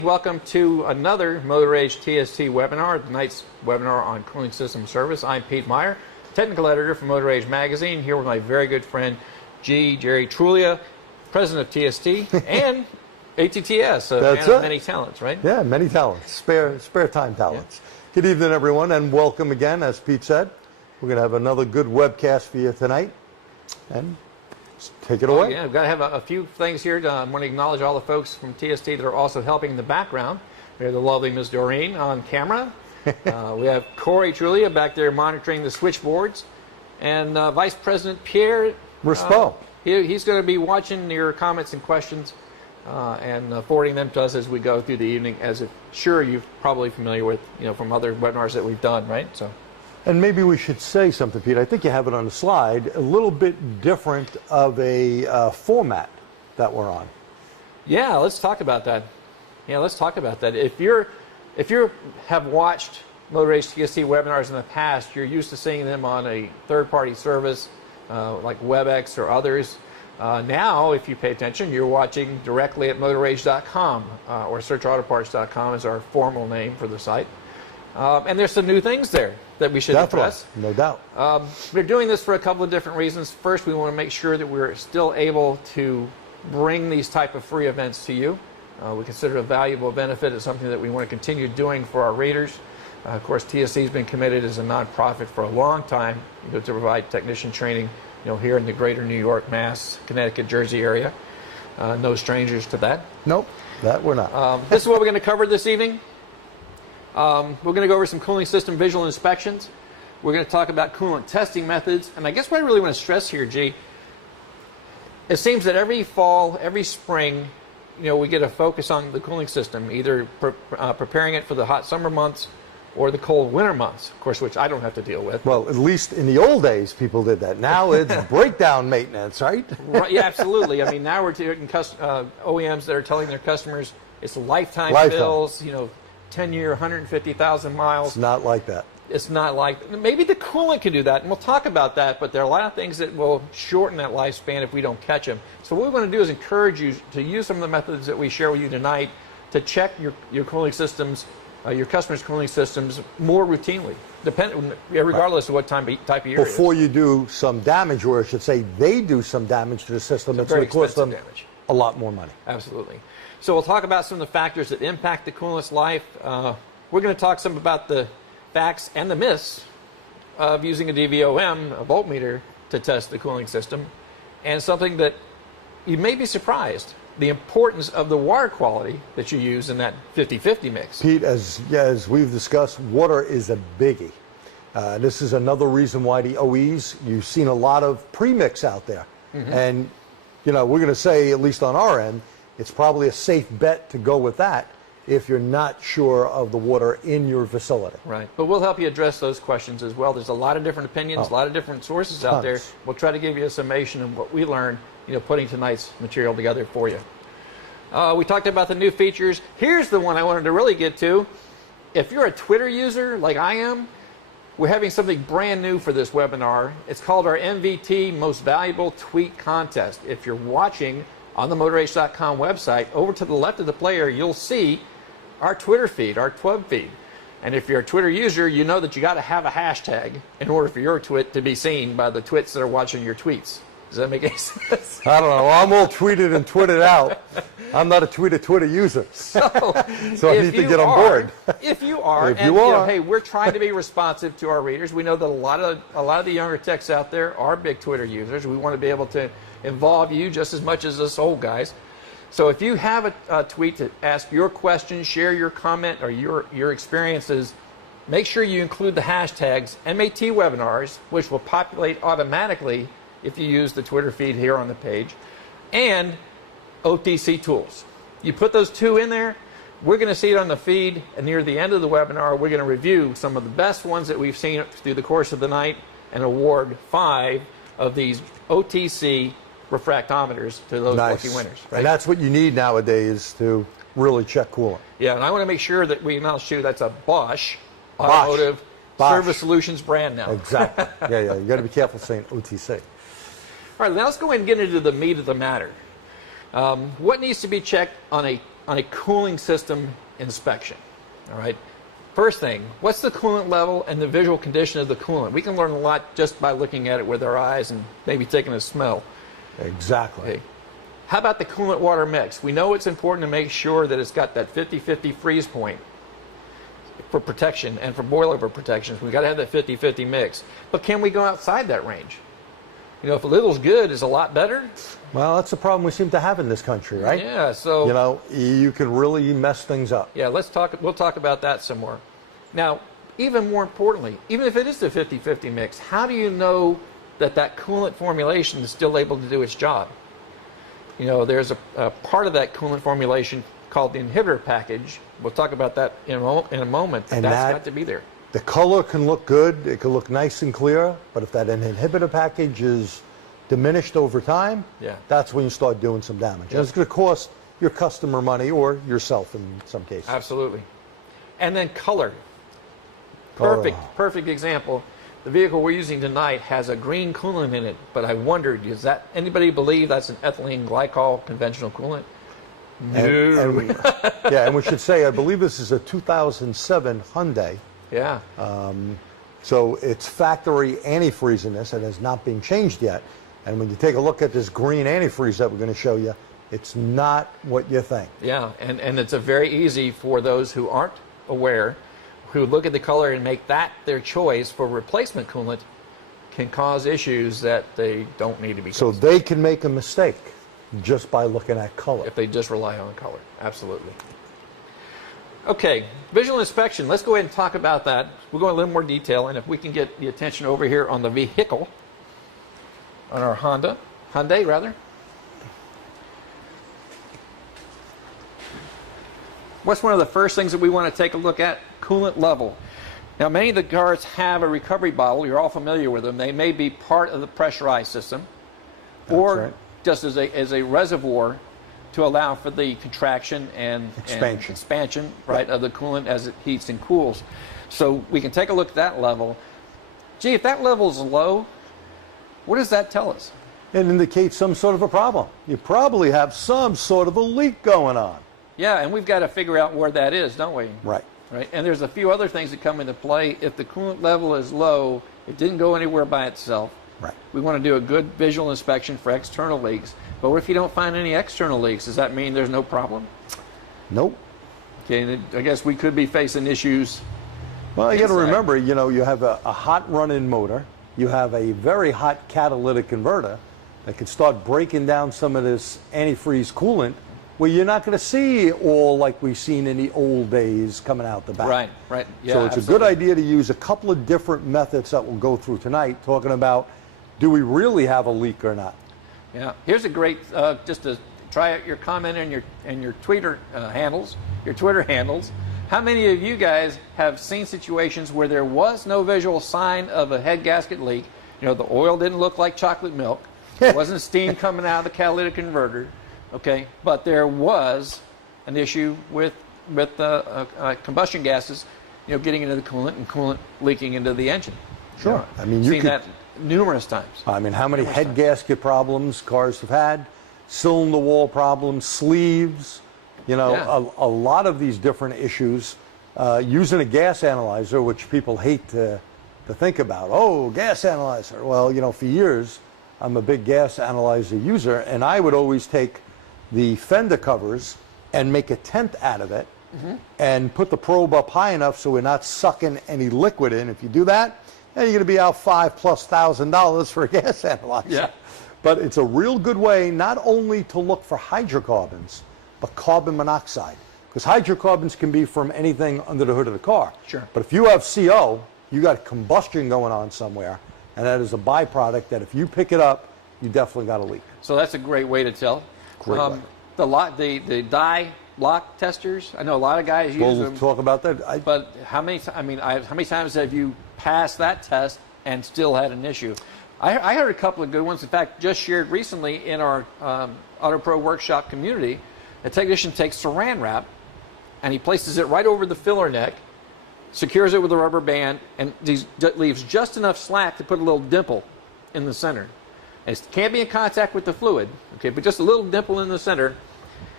Welcome to another Motor Age TST webinar, tonight's webinar on cooling system service. I'm Pete Meier, technical editor for Motor Age magazine, here with my very good friend Jerry Truglia, president of TST and ATTS, a man of many talents, right? Yeah, many talents, spare time talents. Yeah. Good evening, everyone, and welcome again. As Pete said, we're going to have another good webcast for you tonight, and take it away. Yeah, we've got to have a few things here. I want to acknowledge all the folks from TST that are also helping in the background. We have the lovely Ms. Doreen on camera. We have Corey Truglia back there monitoring the switchboards. And Vice President Pierre Rispo. He's going to be watching your comments and questions and forwarding them to us as we go through the evening, as sure you're probably familiar with, from other webinars that we've done, right? So. And maybe we should say something, Pete. I think you have it on the slide. A little bit different of a format that we're on. Yeah, let's talk about that. Yeah, let's talk about that. If you have watched Motor Age TST webinars in the past, you're used to seeing them on a third-party service like WebEx or others. Now, if you pay attention, you're watching directly at motorage.com or searchautoparts.com is our formal name for the site. And there's some new things there that we should address. No doubt. We're doing this for a couple of different reasons. First, we want to make sure that we're still able to bring these type of free events to you. We consider it a valuable benefit. It's something that we want to continue doing for our readers. Of course, TSC has been committed as a nonprofit for a long time to provide technician training here in the greater New York, Mass, Connecticut, Jersey area. No strangers to that. Nope, that we're not. This is what we're going to cover this evening. We're going to go over some cooling system visual inspections. We're going to talk about coolant testing methods. And I guess what I really want to stress here, G, it seems that every fall, every spring, we get a focus on the cooling system, either preparing it for the hot summer months or the cold winter months, of course, which I don't have to deal with. Well, at least in the old days, people did that. Now it's breakdown maintenance, right? Right, yeah, absolutely. I mean, now we're getting OEMs that are telling their customers it's lifetime bills, 10-year, 150,000 miles. It's not like that. It's not like, maybe the coolant can do that, and we'll talk about that, but there are a lot of things that will shorten that lifespan if we don't catch them. So what we want to do is encourage you to use some of the methods that we share with you tonight to check your cooling systems, your customers' cooling systems more routinely, regardless of what type of year Before you do some damage, or I should say they do some damage to the system, it's going to cost them a lot more money. Absolutely. So we'll talk about some of the factors that impact the coolant's life. We're going to talk some about the facts and the myths of using a DVOM, a voltmeter, to test the cooling system, and something that you may be surprised, the importance of the water quality that you use in that 50-50 mix. Pete, as we've discussed, water is a biggie. This is another reason why the OEs, you've seen a lot of premix out there. Mm-hmm. And, we're going to say, at least on our end, it's probably a safe bet to go with that if you're not sure of the water in your facility. Right. But we'll help you address those questions as well. There's a lot of different opinions, a lot of different sources out there. We'll try to give you a summation of what we learned, putting tonight's material together for you. We talked about the new features. Here's the one I wanted to really get to. If you're a Twitter user like I am, we're having something brand new for this webinar. It's called our MVT Most Valuable Tweet Contest. If you're watching on the motorage.com website, over to the left of the player, you'll see our Twitter feed, our TWUB feed. And if you're a Twitter user, you know that you got to have a hashtag in order for your twit to be seen by the twits that are watching your tweets. Does that make any sense? I don't know. I'm all tweeted and twitted out. I'm not a Twitter user. So I need to get on board. If you are, hey, we're trying to be responsive to our readers. We know that a lot of the younger techs out there are big Twitter users. We want to be able to involve you just as much as us old guys. So if you have a tweet to ask your question, share your comment or your experiences, make sure you include the hashtags MAT webinars, which will populate automatically if you use the Twitter feed here on the page, and OTC tools. You put those two in there, we're going to see it on the feed, and near the end of the webinar, we're going to review some of the best ones that we've seen through the course of the night and award 5 of these OTC refractometers to those lucky winners. Right? And that's what you need nowadays to really check coolant. Yeah, and I want to make sure that we acknowledge too that's a Bosch Automotive Service Solutions brand now. Exactly. Yeah. You got to be careful saying OTC. All right, now let's go ahead and get into the meat of the matter. What needs to be checked on on a cooling system inspection. All right. First thing, what's the coolant level and the visual condition of the coolant? We can learn a lot just by looking at it with our eyes and maybe taking a smell. Exactly. Okay. How about the coolant water mix? We know it's important to make sure that it's got that 50-50 freeze point for protection and for boilover protections. We've got to have that 50-50 mix. But can we go outside that range? You know, if a little's good is a lot better. Well, that's the problem we seem to have in this country, right? Yeah, so you know, you can really mess things up. Yeah, we'll talk about that some more. Now, even more importantly, even if it is the 50-50 mix, how do you know that that coolant formulation is still able to do its job? You know, there's a part of that coolant formulation called the inhibitor package. We'll talk about that in a moment, but that's got to be there. The color can look good, it can look nice and clear, but if that inhibitor package is diminished over time, that's when you start doing some damage. And it's going to cost your customer money or yourself in some cases. Absolutely. And then color. Perfect example. The vehicle we're using tonight has a green coolant in it, but I wondered, does that anybody believe that's an ethylene glycol conventional coolant? No. And we should say, I believe this is a 2007 Hyundai. Yeah. So it's factory antifreeze in this. It has not been changed yet. And when you take a look at this green antifreeze that we're going to show you, it's not what you think. Yeah, and it's a very easy for those who aren't aware, who look at the color and make that their choice for replacement coolant, can cause issues that they don't need to be. So they can make a mistake just by looking at color. If they just rely on color, absolutely. Okay, visual inspection. Let's go ahead and talk about that. We'll go in a little more detail, and if we can get the attention over here on the vehicle, on our Hyundai rather. What's one of the first things that we want to take a look at? Coolant level. Now, many of the cars have a recovery bottle. You're all familiar with them. They may be part of the pressurized system, or just as a reservoir to allow for the contraction and expansion of the coolant as it heats and cools. So we can take a look at that level. Gee, if that level is low, what does that tell us? It indicates some sort of a problem. You probably have some sort of a leak going on. Yeah, and we've got to figure out where that is, don't we? Right. Right. And there's a few other things that come into play. If the coolant level is low, it didn't go anywhere by itself. Right. We want to do a good visual inspection for external leaks. But what if you don't find any external leaks? Does that mean there's no problem? Nope. Okay, I guess we could be facing issues. Well, you got to remember, you know, you have a hot run-in motor. You have a very hot catalytic converter that could start breaking down some of this antifreeze coolant, where you're not going to see all like we've seen in the old days coming out the back. Right. Yeah, so it's a good idea to use a couple of different methods that we'll go through tonight, talking about, do we really have a leak or not? Yeah. Here's a great, just to try out your comment and your Twitter handles. How many of you guys have seen situations where there was no visual sign of a head gasket leak? You know, the oil didn't look like chocolate milk. There wasn't steam coming out of the catalytic converter. Okay, but there was an issue with combustion gases, you know, getting into the coolant and coolant leaking into the engine. Sure. You know, I mean, you've seen that numerous times. I mean, how many head gasket problems cars have had, cylinder wall problems, sleeves, you know, a lot of these different issues. Using a gas analyzer, which people hate to think about. Oh, gas analyzer. Well, you know, for years, I'm a big gas analyzer user, and I would always take the fender covers and make a tent out of it and put the probe up high enough so we're not sucking any liquid in. If you do that, then you're going to be out $5,000+ for a gas analyzer. Yeah. But it's a real good way not only to look for hydrocarbons, but carbon monoxide. Because hydrocarbons can be from anything under the hood of the car. Sure. But if you have CO, you got combustion going on somewhere, and that is a byproduct that if you pick it up, you definitely got a leak. So that's a great way to tell. Great way. The dye lock testers, I know a lot of guys use them. We'll talk about that. But how many times have you passed that test and still had an issue? I heard a couple of good ones. In fact, just shared recently in our Auto Pro Workshop community, a technician takes saran wrap and he places it right over the filler neck, secures it with a rubber band, and leaves just enough slack to put a little dimple in the center. And it can't be in contact with the fluid, okay, but just a little dimple in the center.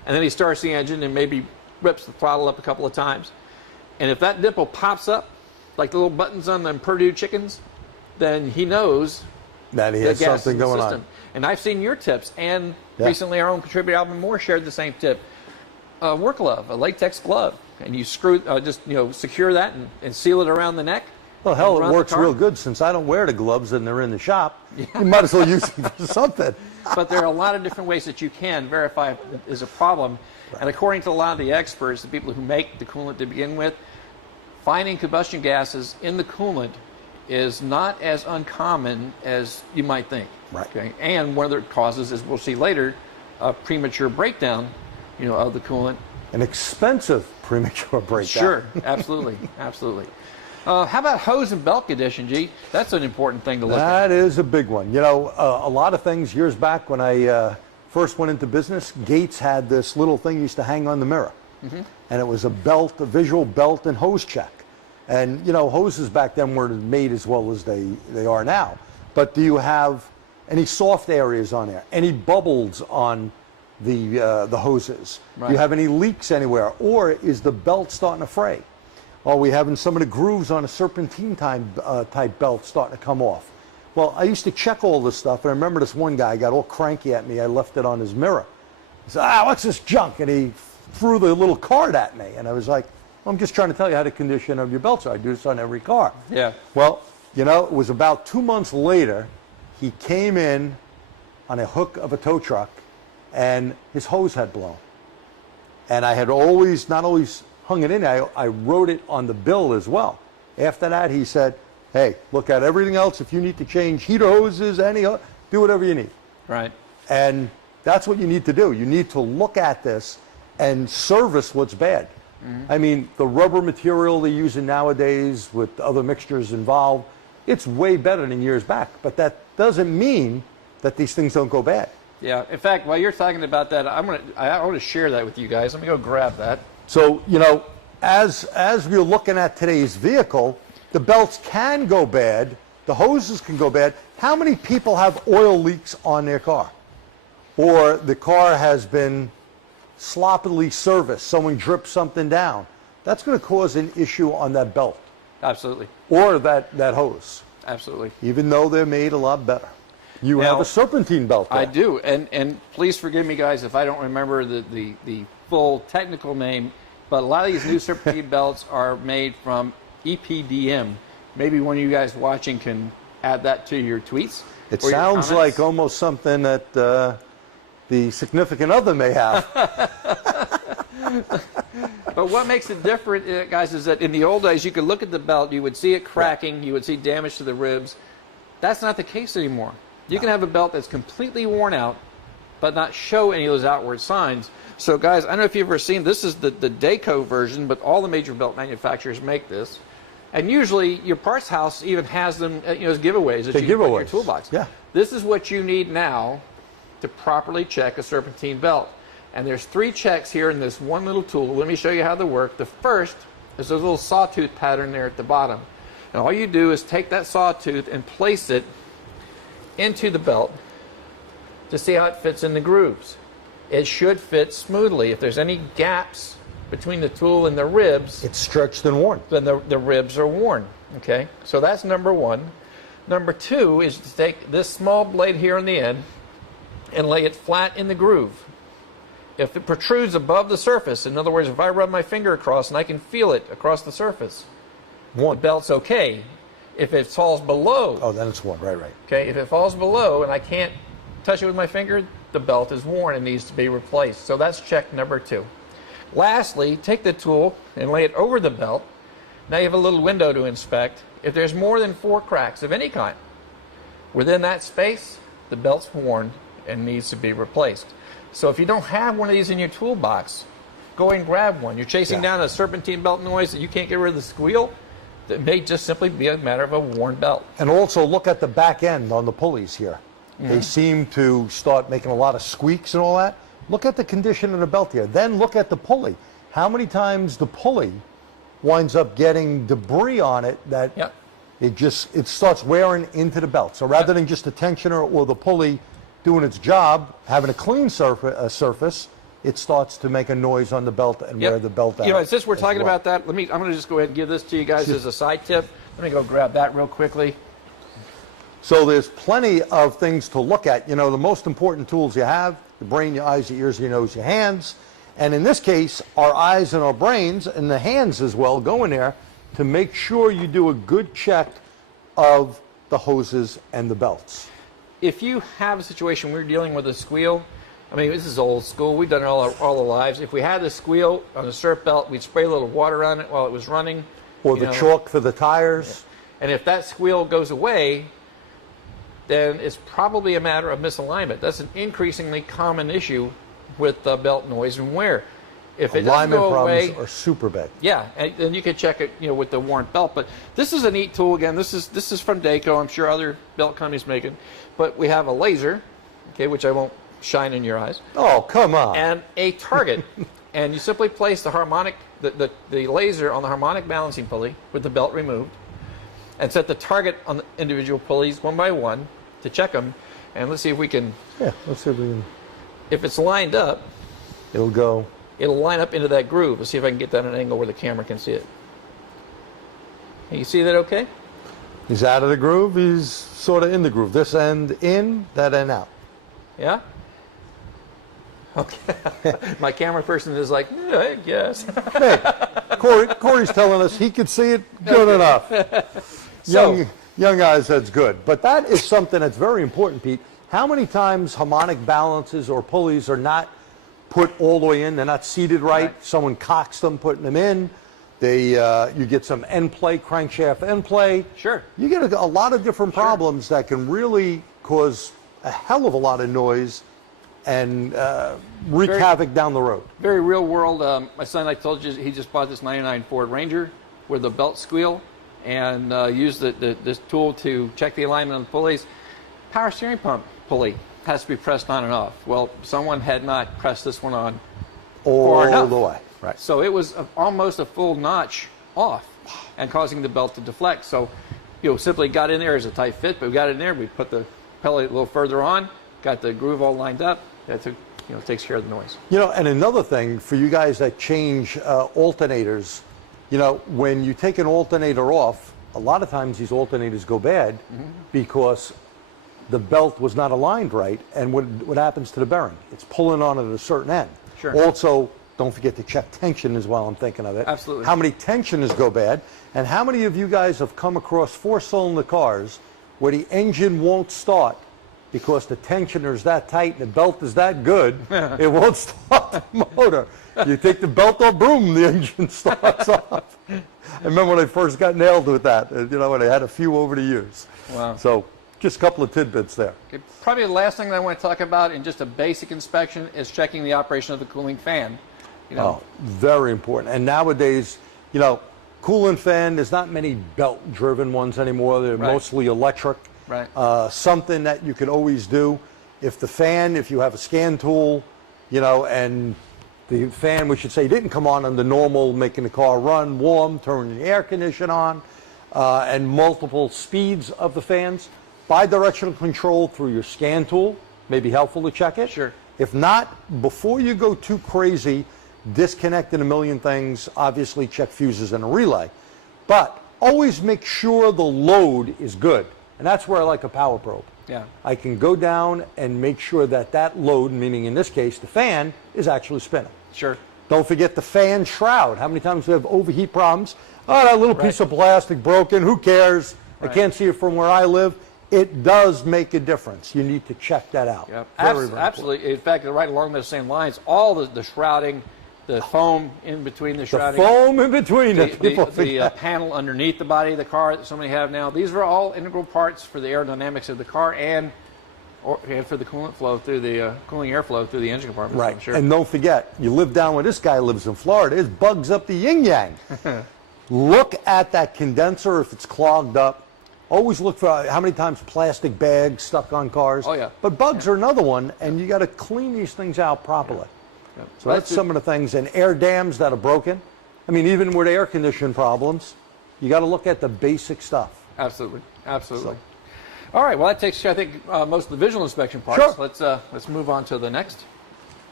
and then he starts the engine and maybe rips the throttle up a couple of times. And if that nipple pops up, like the little buttons on the Purdue chickens, then he knows that he has something going on. And I've seen your tips, and recently our own contributor Alvin Moore shared the same tip. A work glove, a latex glove, and you screw, just secure that and seal it around the neck. Well, hell, it works real good since I don't wear the gloves and they're in the shop. Yeah. You might as well use them for something. But there are a lot of different ways that you can verify if it is a problem. Right. And according to a lot of the experts, the people who make the coolant to begin with, finding combustion gases in the coolant is not as uncommon as you might think. Right. Okay? And one of the causes, as we'll see later, a premature breakdown, of the coolant. An expensive premature breakdown. Sure, absolutely, absolutely. How about hose and belt condition, G? That's an important thing to look at. That is a big one. A lot of things years back when I first went into business, Gates had this little thing used to hang on the mirror. Mm-hmm. And it was a visual belt and hose check. And, hoses back then weren't made as well as they are now. But do you have any soft areas on there? Any bubbles on the hoses? Right. Do you have any leaks anywhere? Or is the belt starting to fray? Are we having some of the grooves on a serpentine type belt starting to come off? Well, I used to check all this stuff, and I remember this one guy got all cranky at me. I left it on his mirror. He said, what's this junk? And he threw the little card at me. And I was like, I'm just trying to tell you how the condition of your belts are. I do this on every car. Yeah. Well, it was about 2 months later, he came in on a hook of a tow truck, and his hose had blown. And I had not always hung it in, I wrote it on the bill as well. After that, he said, hey, look at everything else. If you need to change heater hoses, do whatever you need. Right. And that's what you need to do. You need to look at this and service what's bad. Mm-hmm. I mean, the rubber material they're using nowadays with other mixtures involved, it's way better than years back. But that doesn't mean that these things don't go bad. Yeah. In fact, while you're talking about that, I want to share that with you guys. Let me go grab that. So, as we're looking at today's vehicle, the belts can go bad, the hoses can go bad. How many people have oil leaks on their car? Or the car has been sloppily serviced, someone dripped something down. That's going to cause an issue on that belt. Absolutely. Or that hose. Absolutely. Even though they're made a lot better. You have a serpentine belt there. I do, and please forgive me, guys, if I don't remember the full technical name, but a lot of these new serpentine belts are made from EPDM. Maybe one of you guys watching can add that to your tweets. It sounds like almost something that the significant other may have. But what makes it different, guys, is that in the old days, you could look at the belt, you would see it cracking, right. You would see damage to the ribs. That's not the case anymore. You can have a belt that's completely worn out, but not show any of those outward signs. So, guys, I don't know if you've ever seen, this is the Dayco version, but all the major belt manufacturers make this. And usually your parts house even has them as giveaways that you can put in your toolbox. Yeah. This is what you need now to properly check a serpentine belt. And there's 3 checks here in this one little tool. Let me show you how they work. The first is a little sawtooth pattern there at the bottom. And all you do is take that sawtooth and place it into the belt to see how it fits in the grooves. It should fit smoothly. If there's any gaps between the tool and the ribs, it's stretched and worn. Then the ribs are worn. Okay, so that's number 1. Number 2 is to take this small blade here on the end and lay it flat in the groove. If it protrudes above the surface, in other words, if I rub my finger across and I can feel it across the surface, the belt's okay. If it falls below... Oh, then it's worn, right. Okay, if it falls below and I can't touch it with my finger, the belt is worn and needs to be replaced. So that's check number 2. Lastly, take the tool and lay it over the belt. Now you have a little window to inspect. If there's more than 4 cracks of any kind within that space, the belt's worn and needs to be replaced. So if you don't have one of these in your toolbox, go and grab one. You're chasing down a serpentine belt noise and you can't get rid of the squeal. That may just simply be a matter of a worn belt. And also look at the back end on the pulleys here. Mm-hmm. They seem to start making a lot of squeaks and all that. Look at the condition of the belt here. Then look at the pulley. How many times the pulley winds up getting debris on it that it starts wearing into the belt. So rather than just the tensioner or the pulley doing its job, having a clean surface, it starts to make a noise on the belt and wear the belt out. You know, since we're talking about that, I'm going to just go ahead and give this to you guys as a side tip. Let me go grab that real quickly. So there's plenty of things to look at. You know, the most important tools you have, the brain, your eyes, your ears, your nose, your hands. And in this case, our eyes and our brains and the hands as well go in there to make sure you do a good check of the hoses and the belts. If you have a situation we're dealing with a squeal, I mean, this is old school. We've done it all our lives. If we had a squeal on a surf belt, we'd spray a little water on it while it was running. Or the chalk for the tires. And if that squeal goes away, then it's probably a matter of misalignment. That's an increasingly common issue with belt noise and wear. If it doesn't go away, problems are super bad. Yeah, and you can check it, you know, with the warrant belt. But this is a neat tool. Again, this is from Dayco. I'm sure other belt companies make it. But we have a laser, okay, which I won't shine in your eyes. Oh, come on. And a target, and you simply place the harmonic, the laser on the harmonic balancing pulley with the belt removed, and set the target on the individual pulleys one by one to check them. And let's see if we can. Yeah, let's see if we can. If it's lined up, it'll go. It'll line up into that groove. Let's see if I can get that at an angle where the camera can see it. Can you see that okay? He's out of the groove. He's sort of in the groove. This end in, that end out. Yeah? Okay. My camera person is like, yeah, I guess. Hey, Corey's telling us he could see it good enough. Young guys, that's good. But that is something that's very important, Pete. How many times harmonic balances or pulleys are not put all the way in? They're not seated right. Someone cocks them, putting them in. You get some end play, crankshaft end play. Sure. You get a lot of different problems that can really cause a hell of a lot of noise and wreak havoc down the road. Very real world. My son, I told you, he just bought this 99 Ford Ranger with a belt squeal and used this tool to check the alignment of the pulleys. Power steering pump pulley has to be pressed on and off. Well, someone had not pressed this one on all the way. Right. So it was almost a full notch off and causing the belt to deflect. So, you know, simply got in there as a tight fit, but we got in there, we put the pulley a little further on, got the groove all lined up. That took, you know, takes care of the noise. You know, and another thing for you guys that change alternators, you know, when you take an alternator off, a lot of times these alternators go bad because the belt was not aligned right, and what happens to the bearing? It's pulling on it at a certain end. Sure. Also, don't forget to check tension as well. I'm thinking of it. Absolutely. How many tensioners go bad, and how many of you guys have come across 4-cylinder cars where the engine won't start because the tensioner is that tight and the belt is that good, it won't start the motor. You take the belt off, boom, the engine starts off. I remember when I first got nailed with that, you know, and I had a few over the years. Wow. So just a couple of tidbits there. Okay, probably the last thing that I want to talk about in just a basic inspection is checking the operation of the cooling fan. You know. Oh, very important. And nowadays, you know, coolant fan, there's not many belt-driven ones anymore. They're mostly electric. Right. Something that you can always do. If the fan, if you have a scan tool, you know, and the fan, we should say, didn't come on under normal, making the car run warm, turning the air conditioner on, and multiple speeds of the fans, bidirectional control through your scan tool may be helpful to check it. Sure. If not, before you go too crazy, disconnecting a million things, obviously check fuses and a relay. But always make sure the load is good. And that's where I like a power probe. Yeah. I can go down and make sure that that load, meaning in this case the fan, is actually spinning. Sure. Don't forget the fan shroud. How many times do we have overheat problems? Oh, that little piece of plastic broken, who cares? I can't see it from where I live. It does make a difference. You need to check that out. Yep. Very, very absolutely. In fact, right along those same lines, all the shrouding, the foam in between the shrouding. The foam in between. The panel underneath the body of the car that so many have now. These are all integral parts for the aerodynamics of the car and for the coolant flow through the cooling airflow through the engine compartment. Right. Sure. And don't forget, you live down where this guy lives in Florida. There's bugs up the yin-yang. Look at that condenser if it's clogged up. Always look for how many times plastic bags stuck on cars. Oh, yeah. But bugs are another one, and you got to clean these things out properly. Yeah. So that's some of the things. And air dams that are broken. I mean, even with air conditioning problems, you got to look at the basic stuff. Absolutely. Absolutely. All right. Well, that takes care, I think, most of the visual inspection parts. Sure. Let's move on to the next.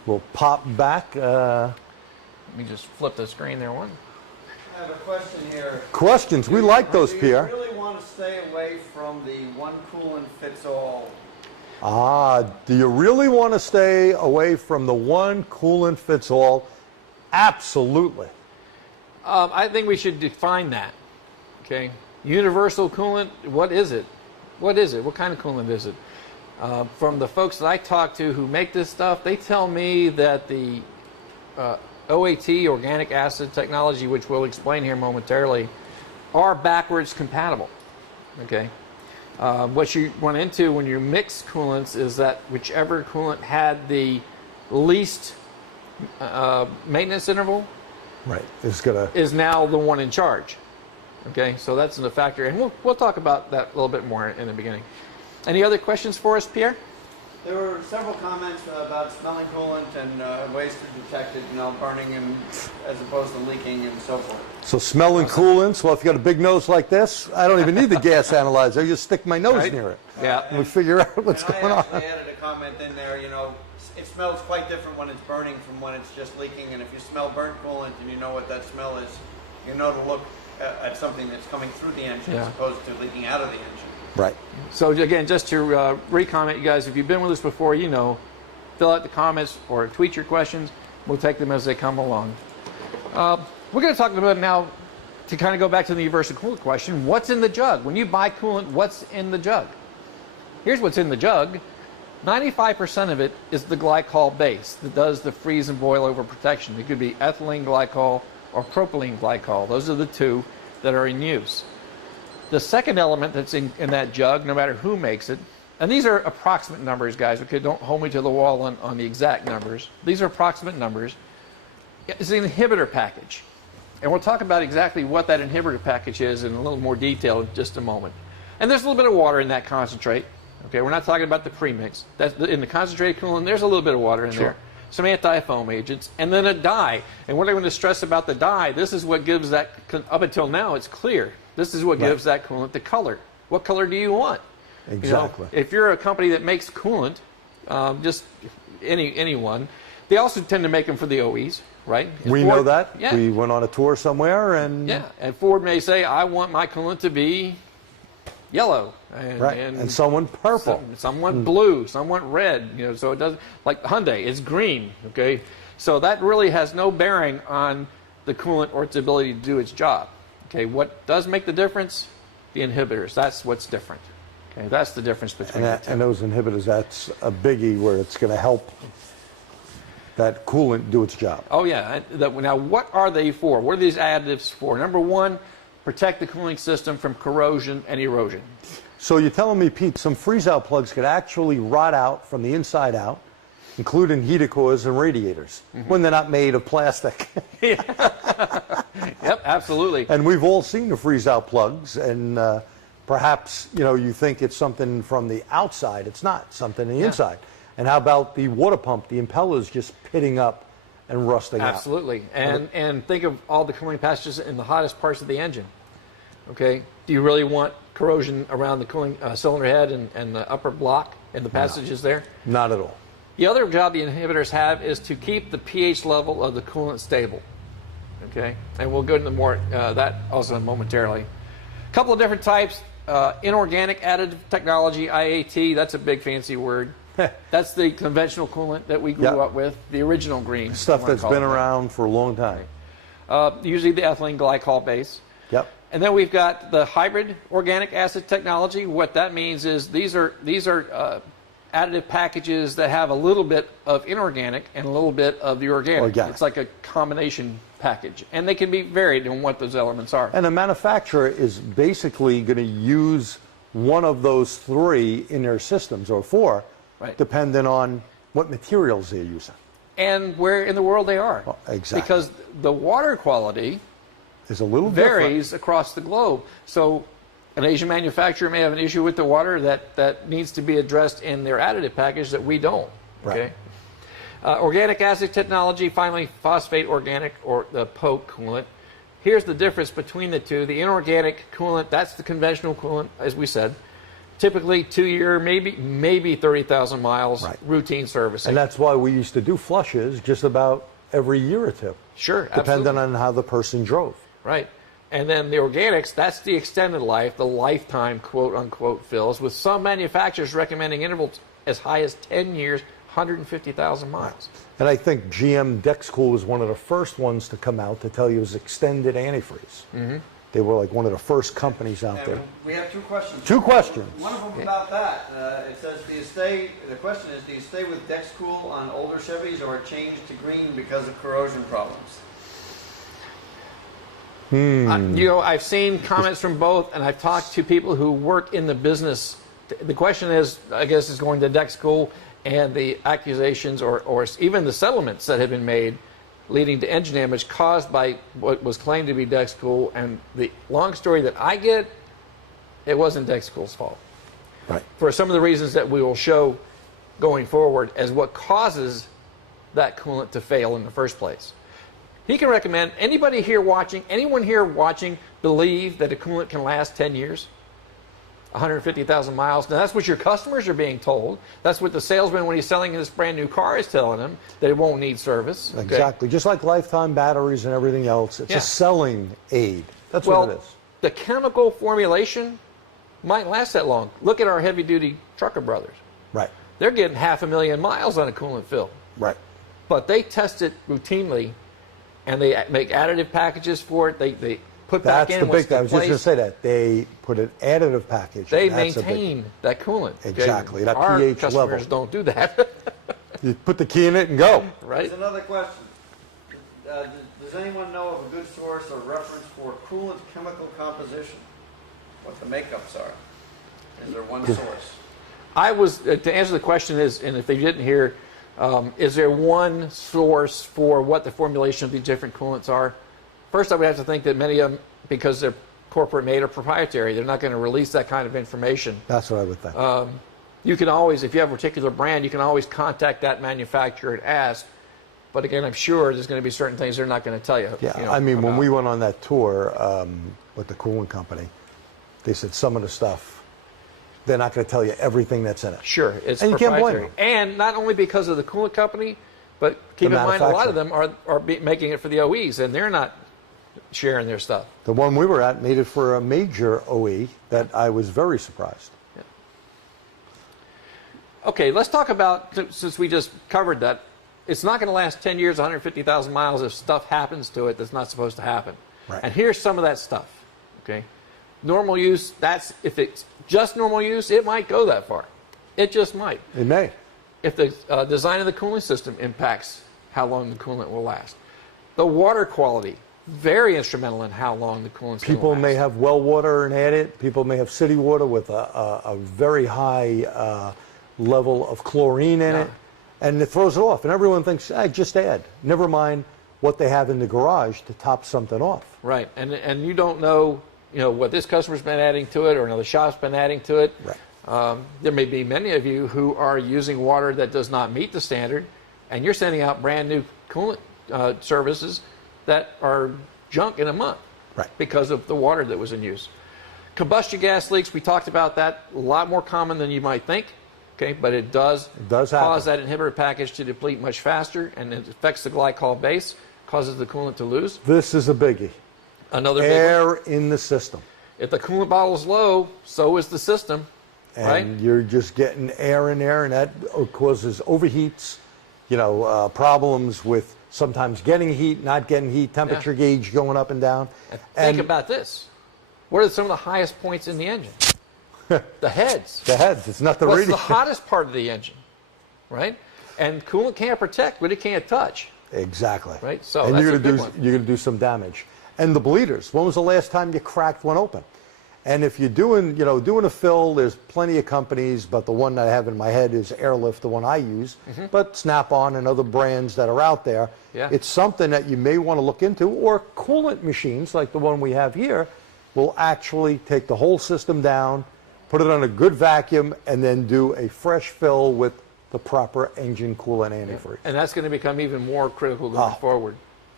We'll pop back. Let me just flip the screen there one. I have a question here. Questions. We like those, Pierre. Do you really want to stay away from the one coolant fits all? Do you really want to stay away from the one coolant fits all? Absolutely. I think we should define that. Okay, universal coolant. What is it? What is it? What kind of coolant is it? From the folks that I talk to who make this stuff, they tell me that the OAT, organic acid technology, which we'll explain here momentarily, are backwards compatible. Okay. What you run into when you mix coolants is that whichever coolant had the least maintenance interval, right, is now the one in charge. Okay, so that's a factor, and we'll talk about that a little bit more in the beginning. Any other questions for us, Pierre? There were several comments about smelling coolant and ways to detect it, burning and as opposed to leaking and so forth. So smelling coolants, well, if you got a big nose like this, I don't even need the gas analyzer. I just stick my nose near it. Yeah. And we figure out what's going on. I added a comment in there, it smells quite different when it's burning from when it's just leaking, and if you smell burnt coolant and you know what that smell is, you know to look at something that's coming through the engine as opposed to leaking out of the engine. Right. So again, just to re-comment, you guys, if you've been with us before, fill out the comments or tweet your questions. We'll take them as they come along. We're going to talk about now, to kind of go back to the universal coolant question, what's in the jug? When you buy coolant, what's in the jug? Here's what's in the jug. 95% of it is the glycol base that does the freeze and boil over protection. It could be ethylene glycol or propylene glycol. Those are the two that are in use. The second element that's in that jug, no matter who makes it, and these are approximate numbers, guys, okay, don't hold me to the wall on the exact numbers. These are approximate numbers. It's an inhibitor package. And we'll talk about exactly what that inhibitor package is in a little more detail in just a moment. And there's a little bit of water in that concentrate. Okay, we're not talking about the premix. That's in the concentrated coolant, there's a little bit of water in there. Some anti-foam agents, and then a dye. And what I want to stress about the dye, this is what gives that, up until now, it's clear. This is what gives that coolant the color. What color do you want? Exactly. If you're a company that makes coolant, just anyone, they also tend to make them for the OEs, right? And we Ford, know that. Yeah. We went on a tour somewhere and... Yeah, and Ford may say, I want my coolant to be yellow. And someone purple. Someone blue, someone red, so it doesn't, like Hyundai, it's green, okay? So that really has no bearing on the coolant or its ability to do its job. Okay, what does make the difference? The inhibitors, that's what's different. Okay, that's the difference between the two. And those inhibitors, that's a biggie where it's going to help that coolant do its job. Oh yeah, now what are they for? What are these additives for? Number one, protect the cooling system from corrosion and erosion. So you're telling me, Pete, some freeze-out plugs could actually rot out from the inside out, including heater cores and radiators, when they're not made of plastic. Yep, absolutely. And we've all seen the freeze-out plugs, and perhaps you think it's something from the outside. It's not. Something in the inside. And how about the water pump, the impellers just pitting up and rusting out? Absolutely. And think of all the cooling passages in the hottest parts of the engine. Okay, do you really want corrosion around the cooling cylinder head and the upper block and the passages there? Not at all. The other job the inhibitors have is to keep the pH level of the coolant stable. Okay, and we'll go into more that also momentarily. A couple of different types. Inorganic additive technology, IAT, that's a big fancy word. That's the conventional coolant that we grew up with, the original green. Stuff that's been around for a long time. Usually the ethylene glycol base. Yep. And then we've got the hybrid organic acid technology. What that means is these are additive packages that have a little bit of inorganic and a little bit of the organic. It's like a combination package. And they can be varied in what those elements are. And the manufacturer is basically going to use one of those three in their systems, or four, depending on what materials they're using. And where in the world they are. Oh, exactly. Because the water quality is a little varies across the globe. So an Asian manufacturer may have an issue with the water that needs to be addressed in their additive package that we don't. Okay. Organic acid technology, finally phosphate organic, or the POC coolant. Here's the difference between the two. The inorganic coolant, that's the conventional coolant, as we said. Typically 2-year, maybe 30,000 miles, routine servicing. And that's why we used to do flushes just about every year or two. Sure, depending on how the person drove. Right. And then the organics, that's the extended life, the lifetime quote-unquote fills, with some manufacturers recommending intervals as high as 10 years, 150,000 miles. And I think GM DexCool was one of the first ones to come out to tell you it was extended antifreeze. They were like one of the first companies out there. We have 2 questions. 2 questions. One of them about that. It says, the question is, do you stay with DexCool on older Chevys or change to green because of corrosion problems? You know, I've seen comments from both, and I've talked to people who work in the business. The question is, I guess, is going to DexCool, and the accusations or even the settlements that have been made leading to engine damage caused by what was claimed to be DexCool. And the long story that I get, it wasn't DexCool's fault. Right. For some of the reasons that we will show going forward as what causes that coolant to fail in the first place. He can recommend, anyone here watching believe that a coolant can last 10 years? 150,000 miles. Now that's what your customers are being told. That's what the salesman, when he's selling this brand new car, is telling him, that it won't need service. Okay? Exactly. Just like lifetime batteries and everything else, it's a selling aid. That's what it is. The chemical formulation might last that long. Look at our heavy-duty trucker brothers. Right. They're getting 500,000 miles on a coolant fill. Right. But they test it routinely, and they make additive packages for it. They put back in what's That's the big thing. I was just going to say that. They put an additive package. They maintain that coolant. Exactly. That Our pH customers level. don't do that. You put the key in it and go. Right. There's another question. Does anyone know of a good source or reference for coolant chemical composition? What the makeups are? Is there one source? I was, to answer the question is, and if they didn't hear, is there one source for what the formulation of these different coolants are? First, I would have to think that many of them, because they're corporate made or proprietary, they're not going to release that kind of information. That's what I would think. You can always, if you have a particular brand, you can always contact that manufacturer and ask. But again, I'm sure there's going to be certain things they're not going to tell you. Yeah, you know, I mean, when we went on that tour with the coolant company, they said some of the stuff, they're not going to tell you everything that's in it. Sure, it's and you can't blame proprietary. them. And not only because of the coolant company, but keep in mind a lot of them are making it for the OEs, and they're not sharing their stuff. The one we were at made it for a major OE that I was very surprised. Yeah. Okay, let's talk about, since we just covered that, it's not going to last 10 years, 150,000 miles if stuff happens to it that's not supposed to happen. Right. And here's some of that stuff. Okay, normal use, that's, if it's just normal use, it might go that far. It just might. It may. If the design of the cooling system impacts how long the coolant will last. The water quality, very instrumental in how long the coolant's going to last. People may have well water and add it. People may have city water with a very high level of chlorine in it, and it throws it off. And everyone thinks, just add. Never mind what they have in the garage to top something off. Right, and you don't know, what this customer's been adding to it or another shop's been adding to it. Right. There may be many of you who are using water that does not meet the standard, and you're sending out brand new coolant services that are junk in a month, right, because of the water that was in use. Combustion gas leaks, we talked about that, a lot more common than you might think, okay, but it does cause that inhibitor package to deplete much faster, and it affects the glycol base, causes the coolant to lose. This is a biggie. Another big air in the system. If the coolant bottle is low, so is the system, and right? You're just getting air in there, and that causes overheats, problems with sometimes getting heat, not getting heat, temperature gauge going up and down. And think about this. What are some of the highest points in the engine? The heads. The heads. It's not the What's radiator. the hottest part of the engine, right? And coolant can't protect, but it can't touch. Exactly. Right. So and that's you're a big one. going to do some damage. And the bleeders. When was the last time you cracked one open? And if you're doing a fill, there's plenty of companies, but the one that I have in my head is Airlift, the one I use. Mm-hmm. But Snap-on and other brands that are out there, it's something that you may want to look into. Or coolant machines, like the one we have here, will actually take the whole system down, put it on a good vacuum, and then do a fresh fill with the proper engine coolant antifreeze. And that's going to become even more critical going forward.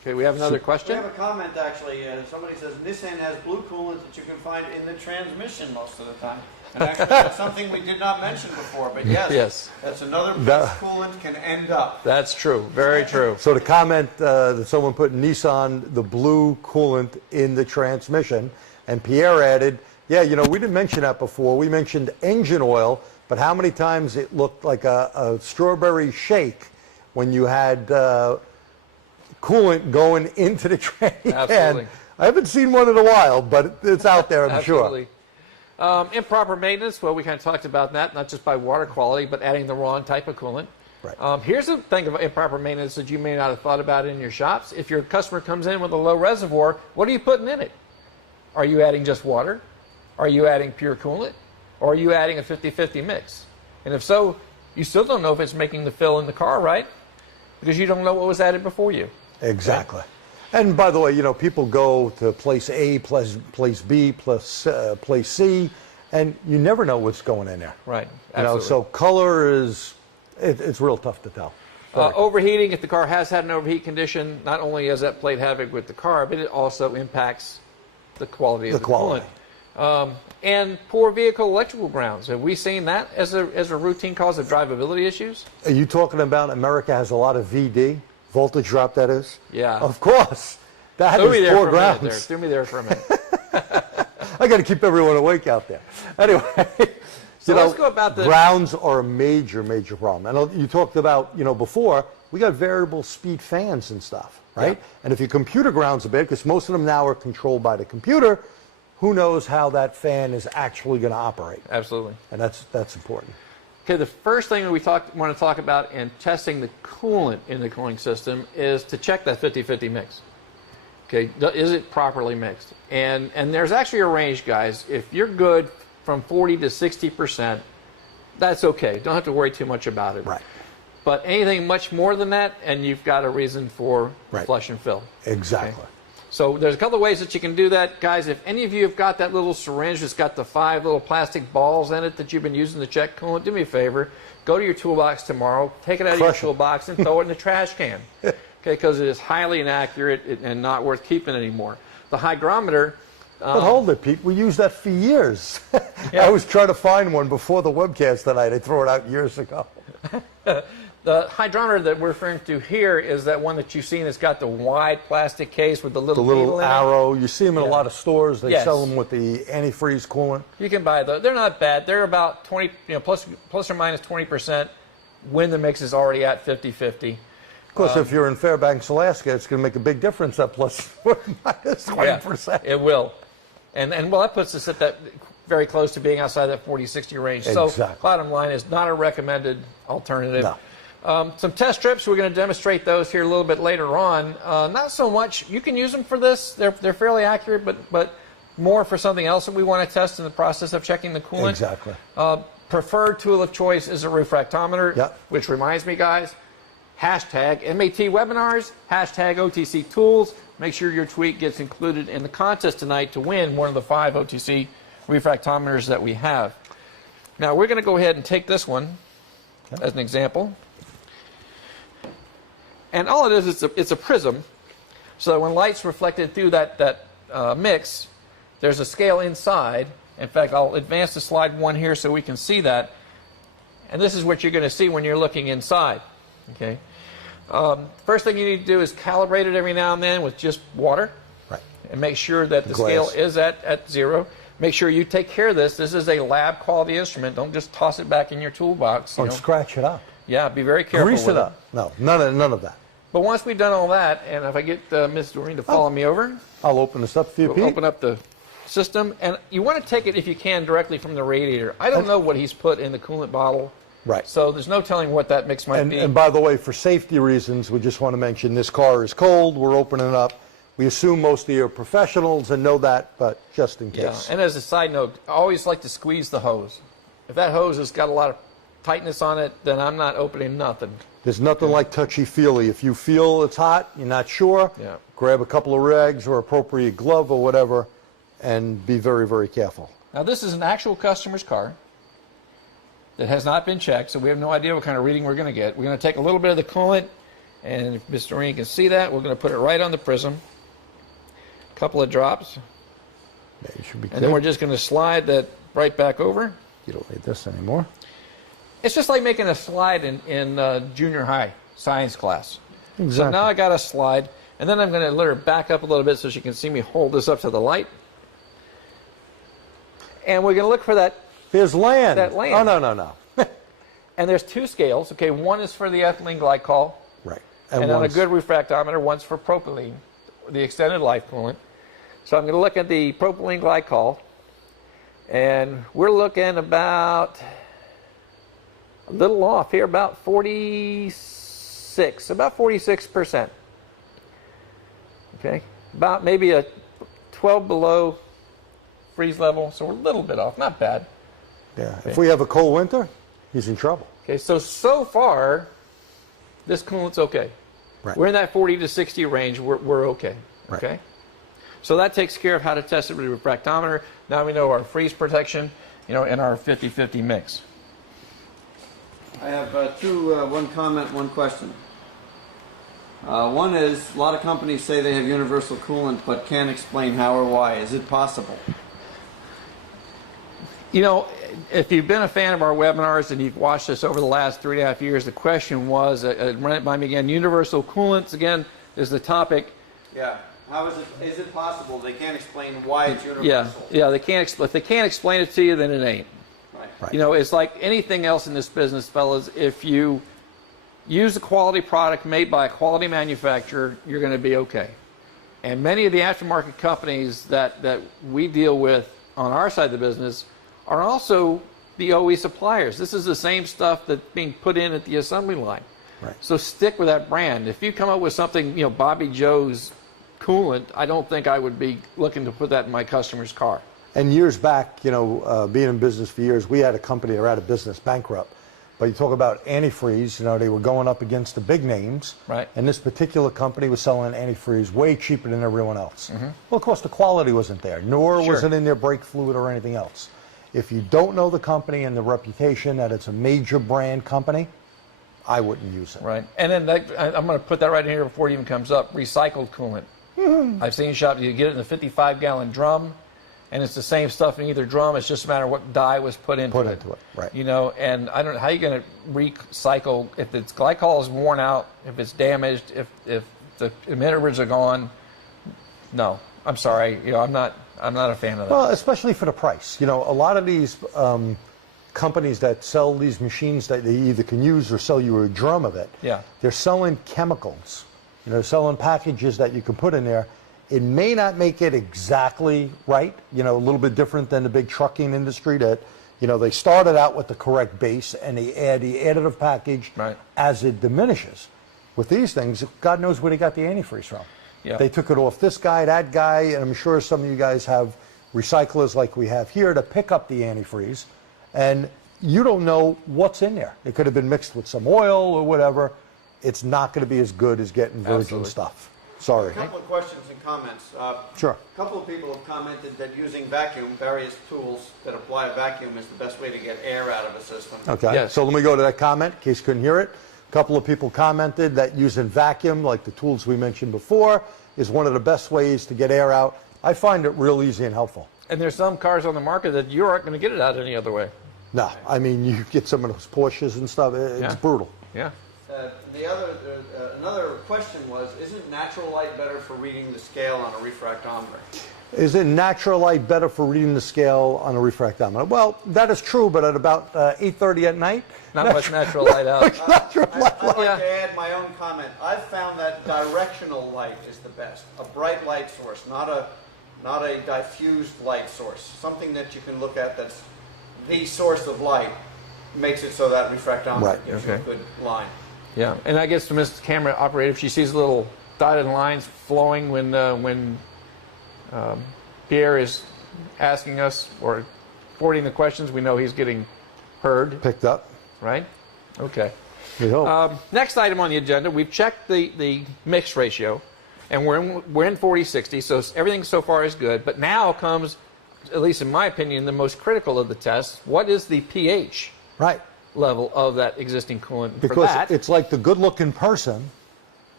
Okay, we have another question. We have a comment actually. Somebody says Nissan has blue coolant that you can find in the transmission most of the time. And actually, that's something we did not mention before. But yes, that's another place coolant can end up. That's true. Very true. So the comment that someone put, Nissan, the blue coolant in the transmission, and Pierre added, yeah, you know, we didn't mention that before. We mentioned engine oil, but how many times it looked like a strawberry shake when you had coolant going into the train. Absolutely. I haven't seen one in a while, but it's out there, I'm Absolutely. sure. Improper maintenance, well, we kind of talked about that, not just by water quality, but adding the wrong type of coolant. Right. Here's the thing of improper maintenance that you may not have thought about in your shops. If your customer comes in with a low reservoir, what are you putting in it? Are you adding just water? Are you adding pure coolant? Or are you adding a 50-50 mix? And if so, you still don't know if it's making the fill in the car right, because you don't know what was added before you. Exactly. Right? And by the way, you know, people go to place A plus place B plus place C, and you never know what's going in there. Right. You know, so color is, it's real tough to tell. Overheating, if the car has had an overheat condition, not only does that play havoc with the car, but it also impacts the quality of the coolant. And poor vehicle electrical grounds. Have we seen that as a routine cause of drivability issues? Are you talking about America has a lot of VD? Voltage drop, that is? Yeah. Of course. That is poor grounds. Threw me there for a minute. I got to keep everyone awake out there. Anyway, so let's go about the grounds are a major, major problem. And you talked about, you know, before, we got variable speed fans and stuff, right? Yeah. And if your computer grounds a bit, because most of them now are controlled by the computer, who knows how that fan is actually going to operate? Absolutely. And that's important. Okay, the first thing we want to talk about in testing the coolant in the cooling system is to check that 50-50 mix. Okay, is it properly mixed? And there's actually a range, guys. If you're good from 40 to 60%, that's okay. Don't have to worry too much about it. Right. But anything much more than that, and you've got a reason for flush and fill. Exactly. Okay? So there's a couple of ways that you can do that. Guys, if any of you have got that little syringe that's got the 5 little plastic balls in it that you've been using to check coolant, do me a favor. Go to your toolbox tomorrow, take it out of your toolbox, and throw it in the trash can. Okay, because it is highly inaccurate and not worth keeping anymore. The hygrometer... but hold it, Pete. We used that for years. I was trying to find one before the webcast tonight. I threw it out years ago. The hydrometer that we're referring to here is that one that you've seen that's got the wide plastic case with the little arrow. You see them in a lot of stores. They sell them with the antifreeze coolant. You can buy those. They're not bad. They're about 20, plus or minus 20% when the mix is already at 50-50. Of course, if you're in Fairbanks, Alaska, it's going to make a big difference at plus or minus 20%. Yeah, it will. And well, that puts us at that very close to being outside that 40-60 range. Exactly. So bottom line is not a recommended alternative. No. Some test strips, we're going to demonstrate those here a little bit later on. Not so much, you can use them for this, they're fairly accurate, but more for something else that we want to test in the process of checking the coolant. Exactly. Preferred tool of choice is a refractometer, which reminds me, guys, hashtag MAT webinars, hashtag OTC tools. Make sure your tweet gets included in the contest tonight to win one of the 5 OTC refractometers that we have. Now we're going to go ahead and take this one as an example. And all it is, it's a prism, so that when light's reflected through that mix, there's a scale inside. In fact, I'll advance to slide 1 here so we can see that. And this is what you're going to see when you're looking inside. Okay. First thing you need to do is calibrate it every now and then with just water. Right. And make sure that the scale is at 0. Make sure you take care of this. This is a lab quality instrument. Don't just toss it back in your toolbox. Don't scratch it up. Yeah, be very careful. Grease it up. No, none of that. But once we've done all that, and if I get Ms. Doreen to follow me over, I'll open this up for you, Pete. We'll open up the system, and you want to take it if you can directly from the radiator. I don't know what he's put in the coolant bottle. Right. So there's no telling what that mix might be. And by the way, for safety reasons, we just want to mention this car is cold. We're opening it up. We assume most of you are professionals and know that, but just in case. Yeah. And as a side note, I always like to squeeze the hose. If that hose has got a lot of tightness on it, then I'm not opening nothing. There's nothing like touchy-feely. If you feel it's hot, you're not sure, grab a couple of rags or appropriate glove or whatever, and be very, very careful. Now, this is an actual customer's car that has not been checked, so we have no idea what kind of reading we're going to get. We're going to take a little bit of the coolant, And if Mr. Marine can see that, we're going to put it right on the prism. A couple of drops. Yeah, you should be and then we're just going to slide that right back over. You don't need this anymore. It's just like making a slide in junior high science class. Exactly. So now I got a slide, and then I'm going to let her back up a little bit so she can see me hold this up to the light. And we're going to look for that. There's land. That land. Oh, no. And there's two scales. Okay, one is for the ethylene glycol. Right. And on a good refractometer, one's for propylene, the extended life coolant. So I'm going to look at the propylene glycol, and we're looking about a little off here, about 46%. Okay, about maybe a 12 below freeze level, so we're a little bit off, not bad. Yeah, okay. If we have a cold winter, he's in trouble. Okay, so far, this coolant's okay. Right. We're in that 40 to 60 range, we're okay. Right. Okay. So that takes care of how to test it with a refractometer. Now we know our freeze protection, in our 50-50 mix. I have one comment, one question. One is, a lot of companies say they have universal coolant, but can't explain how or why. Is it possible? If you've been a fan of our webinars and you've watched us over the last 3.5 years, the question was, run it by me again, universal coolants, again, is the topic. Yeah. How is it possible? They can't explain why it's universal. Yeah, they can't if they can't explain it to you, then it ain't. Right. It's like anything else in this business, fellas. If you use a quality product made by a quality manufacturer, you're going to be okay. And many of the aftermarket companies that we deal with on our side of the business are also the OE suppliers. This is the same stuff that's being put in at the assembly line. Right. So stick with that brand. If you come up with something, Bobby Joe's coolant, I don't think I would be looking to put that in my customer's car. And years back, being in business for years, we had a company that were out of business, bankrupt. But you talk about antifreeze, they were going up against the big names. Right. And this particular company was selling antifreeze way cheaper than everyone else. Mm-hmm. Well, of course, the quality wasn't there, nor was it in their brake fluid or anything else. If you don't know the company and the reputation that it's a major brand company, I wouldn't use it. Right. And then I'm going to put that right in here before it even comes up, recycled coolant. Mm-hmm. I've seen shops, you get it in a 55-gallon drum, and it's the same stuff in either drum. It's just a matter of what dye was put into it. Right. And I don't know how you're going to recycle if its glycol is worn out, if it's damaged, if the emitters are gone. No, I'm sorry. I'm not a fan of that. Well, especially for the price. A lot of these companies that sell these machines that they either can use or sell you a drum of it. Yeah. They're selling chemicals. Selling packages that you can put in there. It may not make it exactly right, a little bit different than the big trucking industry that, they started out with the correct base and they add the additive package as it diminishes. With these things, God knows where they got the antifreeze from. Yeah. They took it off this guy, that guy, and I'm sure some of you guys have recyclers like we have here to pick up the antifreeze, and you don't know what's in there. It could have been mixed with some oil or whatever. It's not going to be as good as getting virgin stuff. Sorry. A couple of questions and comments. Sure. A couple of people have commented that using vacuum, various tools that apply a vacuum, is the best way to get air out of a system. Okay. Yes. So let me go to that comment in case you couldn't hear it. A couple of people commented that using vacuum, like the tools we mentioned before, is one of the best ways to get air out. I find it real easy and helpful. And there's some cars on the market that you aren't going to get it out any other way. No, I mean, you get some of those Porsches and stuff, it's brutal. Yeah. Another question was, isn't natural light better for reading the scale on a refractometer? Is it natural light better for reading the scale on a refractometer? Well, that is true, but at about 8:30 at night, not much natural light out. I'd like to add my own comment. I've found that directional light is the best. A bright light source, not a diffused light source. Something that you can look at that's the source of light makes it so that refractometer gives you a good line. Yeah, and I guess to Miss Camera Operator, if she sees little dotted lines flowing when Pierre is asking us or forwarding the questions, we know he's getting heard. Picked up. Right? Okay. We hope. Next item on the agenda, we've checked the mix ratio, and we're in 40-60, so everything so far is good. But now comes, at least in my opinion, the most critical of the tests. What is the pH right. level of that existing coolant? Because for that, it's like the good-looking person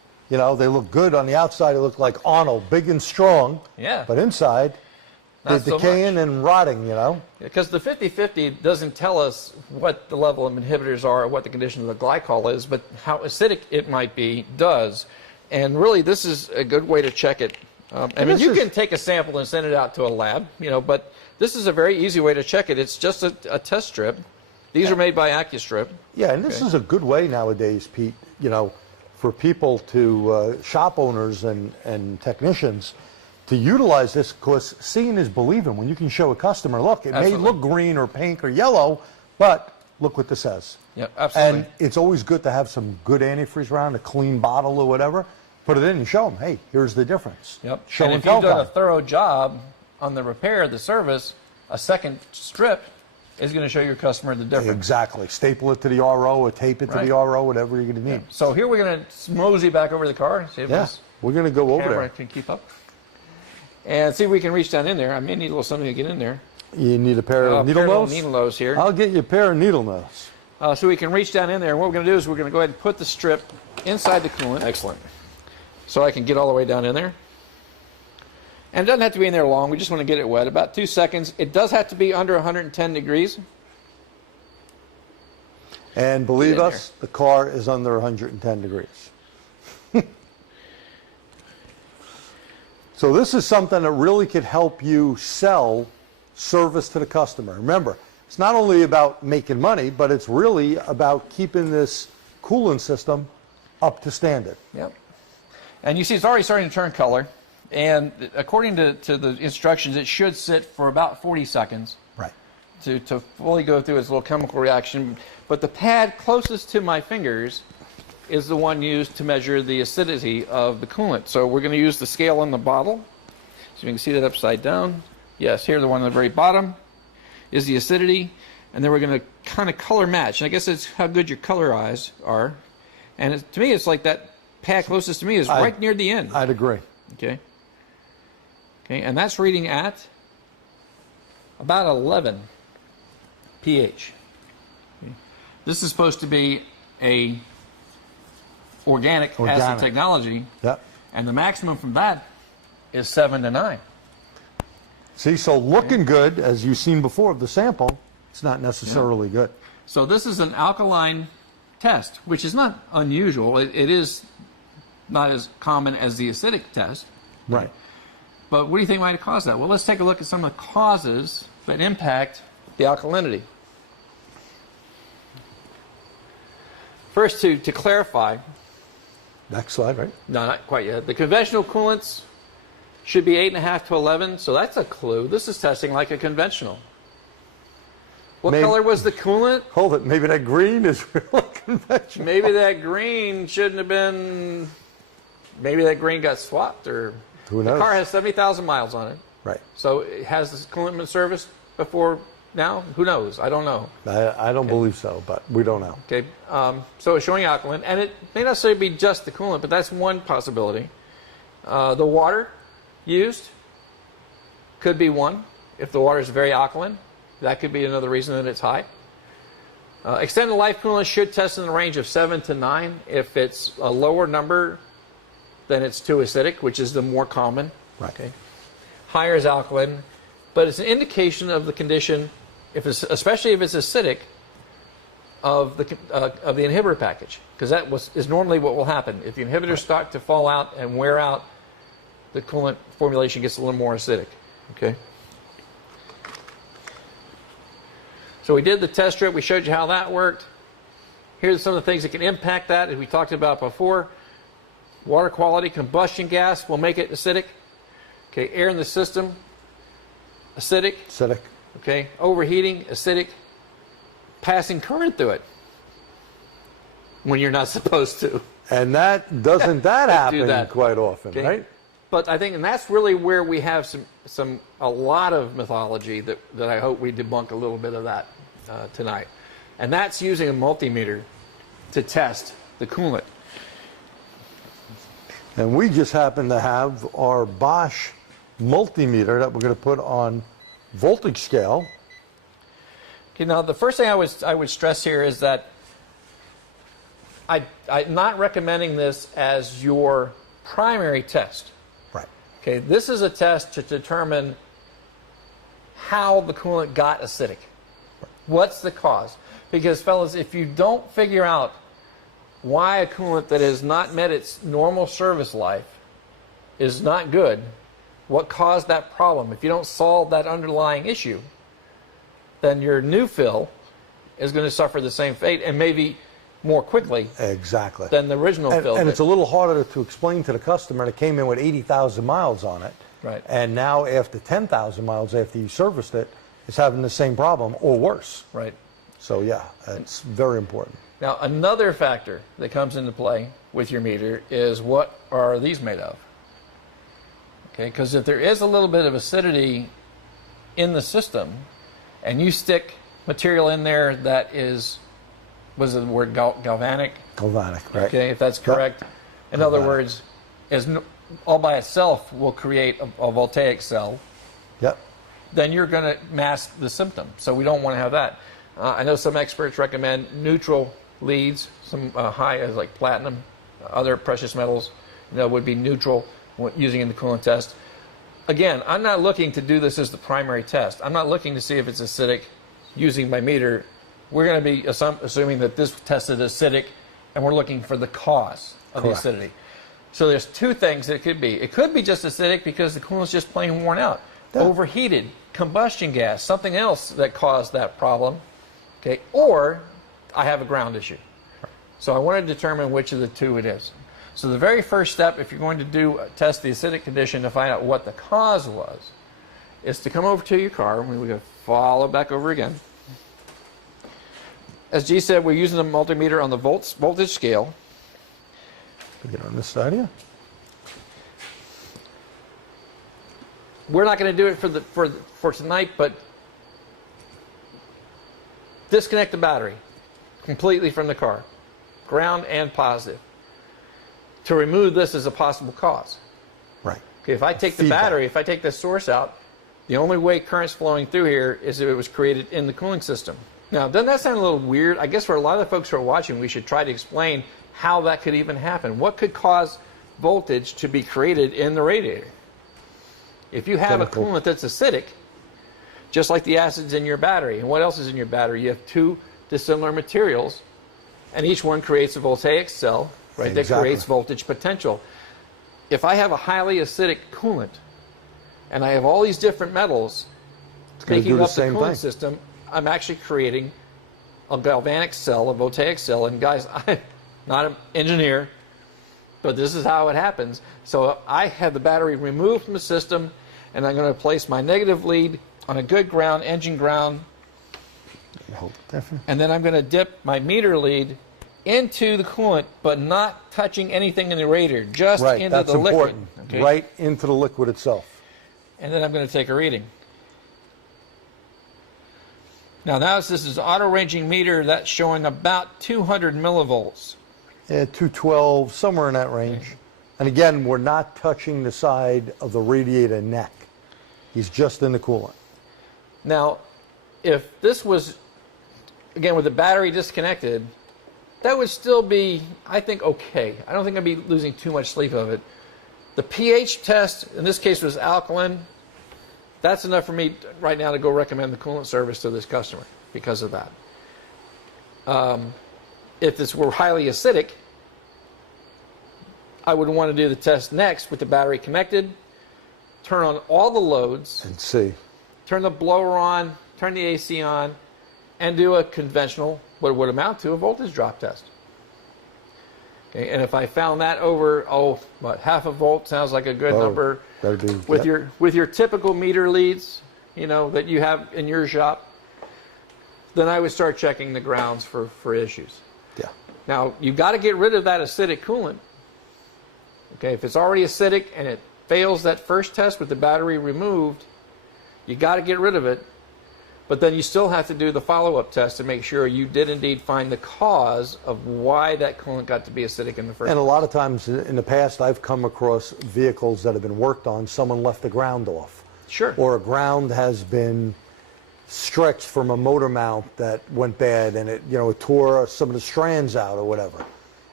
You know, they look good on the outside. They look like Arnold, big and strong. Yeah. But inside, they're Not so decaying much. and rotting, you know. Because the 50-50 doesn't tell us what the level of inhibitors are or what the condition of the glycol is, but how acidic it might be does. And really, this is a good way to check it. I mean, you can take a sample and send it out to a lab, you know, but this is a very easy way to check it. It's just a test strip. These are made by AccuStrip. Yeah, and this is a good way nowadays, Pete, you know, for people to, shop owners and technicians, to utilize this, because seeing is believing. When you can show a customer, look, it may look green or pink or yellow, but look what this says. Yep, absolutely. And it's always good to have some good antifreeze around, a clean bottle or whatever. Put it in and show them, hey, here's the difference. Yep. Show and and if you've tell done a time. thorough job on the repair, the service, a second strip is going to show your customer the difference. Exactly. Staple it to the RO or tape it to the RO, whatever you're going to need. So here we're going to mosey back over to the car. See if this We're going to go over camera there. can keep up. And see if we can reach down in there. I may need a little something to get in there. You need a pair of needle nose? Needle nose here. I'll get you a pair of needle nose. So we can reach down in there. And what we're going to do is we're going to go ahead and put the strip inside the coolant. Excellent. So I can get all the way down in there. And it doesn't have to be in there long. We just want to get it wet. About 2 seconds. It does have to be under 110 degrees. And believe us, the car is under 110 degrees. So this is something that really could help you sell service to the customer. Remember, it's not only about making money, but it's really about keeping this coolant system up to standard. Yep. And you see it's already starting to turn color. And according to the instructions, it should sit for about 40 seconds. Right. To fully go through its little chemical reaction. But the pad closest to my fingers is the one used to measure the acidity of the coolant. So we're going to use the scale on the bottle. So you can see that upside down. Yes, here the one on the very bottom is the acidity. And then we're going to kind of color match. And I guess it's how good your color eyes are. And to me, it's like that pad closest to me is right near the end. I'd agree. Okay. Okay, and that's reading at about 11 pH. Okay. This is supposed to be a organic acid technology. Yep. And the maximum from that is 7 to 9. See, so looking good, as you've seen before of the sample, it's not necessarily good. So this is an alkaline test, which is not unusual. It is not as common as the acidic test. Right. But what do you think might have caused that? Well, let's take a look at some of the causes that impact the alkalinity. First, to clarify. Next slide, right? No, not quite yet. The conventional coolants should be 8.5 to 11, so that's a clue. This is testing like a conventional. What color was the coolant? Hold it. Maybe that green is really conventional. Maybe that green shouldn't have been. Maybe that green got swapped, or who knows? The car has 70,000 miles on it. Right. So has the coolant been serviced before now? Who knows? I don't know. I don't believe so, but we don't know. Okay. So it's showing alkaline, and it may not necessarily be just the coolant, but that's one possibility. The water used could be one. If the water is very alkaline, that could be another reason that it's high. Extended life coolant should test in the range of 7 to 9. If it's a lower number, then it's too acidic, which is the more common. Right. Okay. Higher is alkaline, but it's an indication of the condition, if it's, especially if it's acidic, of the inhibitor package, because that is normally what will happen. If the inhibitors start to fall out and wear out, the coolant formulation gets a little more acidic. Okay. So we did the test strip. We showed you how that worked. Here's some of the things that can impact that, as we talked about before. Water quality, combustion gas will make it acidic. Okay, air in the system, acidic. Acidic. Okay, overheating, acidic. Passing current through it when you're not supposed to. And that doesn't that happen that. quite often, Okay. right? But I think, and that's really where we have a lot of mythology that I hope we debunk a little bit of that tonight. And that's using a multimeter to test the coolant. And we just happen to have our Bosch multimeter that we're going to put on voltage scale. Okay, now the first thing I would stress here is that I'm not recommending this as your primary test. Right. Okay, this is a test to determine how the coolant got acidic. What's the cause? Because, fellas, if you don't figure out why a coolant that has not met its normal service life is not good, what caused that problem, if you don't solve that underlying issue, then your new fill is going to suffer the same fate, and maybe more quickly exactly than the original fill. And it's a little harder to explain to the customer that came in with 80,000 miles on it. Right. And now after 10,000 miles after you serviced it, it's having the same problem or worse. Right. So yeah, it's very important. Now, another factor that comes into play with your meter is what are these made of? Okay, because if there is a little bit of acidity in the system and you stick material in there that is, was the word galvanic? Galvanic, right. Okay, if that's correct. Yep. In other words, all by itself will create a voltaic cell. Yep. Then you're going to mask the symptom. So we don't want to have that. I know some experts recommend neutral leads, some high like platinum, other precious metals, would be neutral using in the coolant test. Again, I'm not looking to do this as the primary test. I'm not looking to see if it's acidic using my meter. We're going to be assuming that this tested acidic, and we're looking for the cause of Correct. the acidity. So there's two things it could be. It could be just acidic because the coolant's just plain worn out. Yeah. Overheated, combustion gas, something else that caused that problem. Okay, or I have a ground issue. So I want to determine which of the two it is. So the very first step, if you're going to test the acidic condition to find out what the cause was, is to come over to your car. We're going to follow back over again. As G said, we're using a multimeter on the voltage scale. Get on this side here. We're not going to do it for tonight, but disconnect the battery completely from the car, ground and positive, to remove this as a possible cause. Right. Okay, if I take the battery, if I take the source out, the only way current's flowing through here is if it was created in the cooling system. Now, doesn't that sound a little weird? I guess for a lot of the folks who are watching, we should try to explain how that could even happen. What could cause voltage to be created in the radiator? If you have a coolant that's acidic, just like the acids in your battery, and what else is in your battery? You have two dissimilar materials, and each one creates a voltaic cell, right, that creates voltage potential. If I have a highly acidic coolant, and I have all these different metals making up the coolant system, I'm actually creating a galvanic cell, a voltaic cell. And guys, I'm not an engineer, but this is how it happens. So I have the battery removed from the system, and I'm going to place my negative lead on a good ground, engine ground, and then I'm going to dip my meter lead into the coolant, but not touching anything in the radiator, just into the liquid. Okay? Right into the liquid itself. And then I'm going to take a reading. Now, this is an auto-ranging meter that's showing about 200 millivolts. Yeah, 212, somewhere in that range. Okay. And again, we're not touching the side of the radiator neck. He's just in the coolant. Now, if this was, again, with the battery disconnected, that would still be, I think, okay. I don't think I'd be losing too much sleep of it. The pH test, in this case, was alkaline. That's enough for me right now to go recommend the coolant service to this customer because of that. If this were highly acidic, I would want to do the test next with the battery connected, turn on all the loads, and see. Turn the blower on, turn the AC on, and do a conventional, what would amount to a voltage drop test. Okay, and if I found that over, half a volt sounds like a good number. With your typical meter leads, that you have in your shop, then I would start checking the grounds for issues. Yeah. Now, you've got to get rid of that acidic coolant. Okay, if it's already acidic and it fails that first test with the battery removed, you got to get rid of it. But then you still have to do the follow-up test to make sure you did indeed find the cause of why that coolant got to be acidic in the first place. And a lot of times in the past, I've come across vehicles that have been worked on, someone left the ground off. Sure. Or a ground has been stretched from a motor mount that went bad, and it tore some of the strands out or whatever.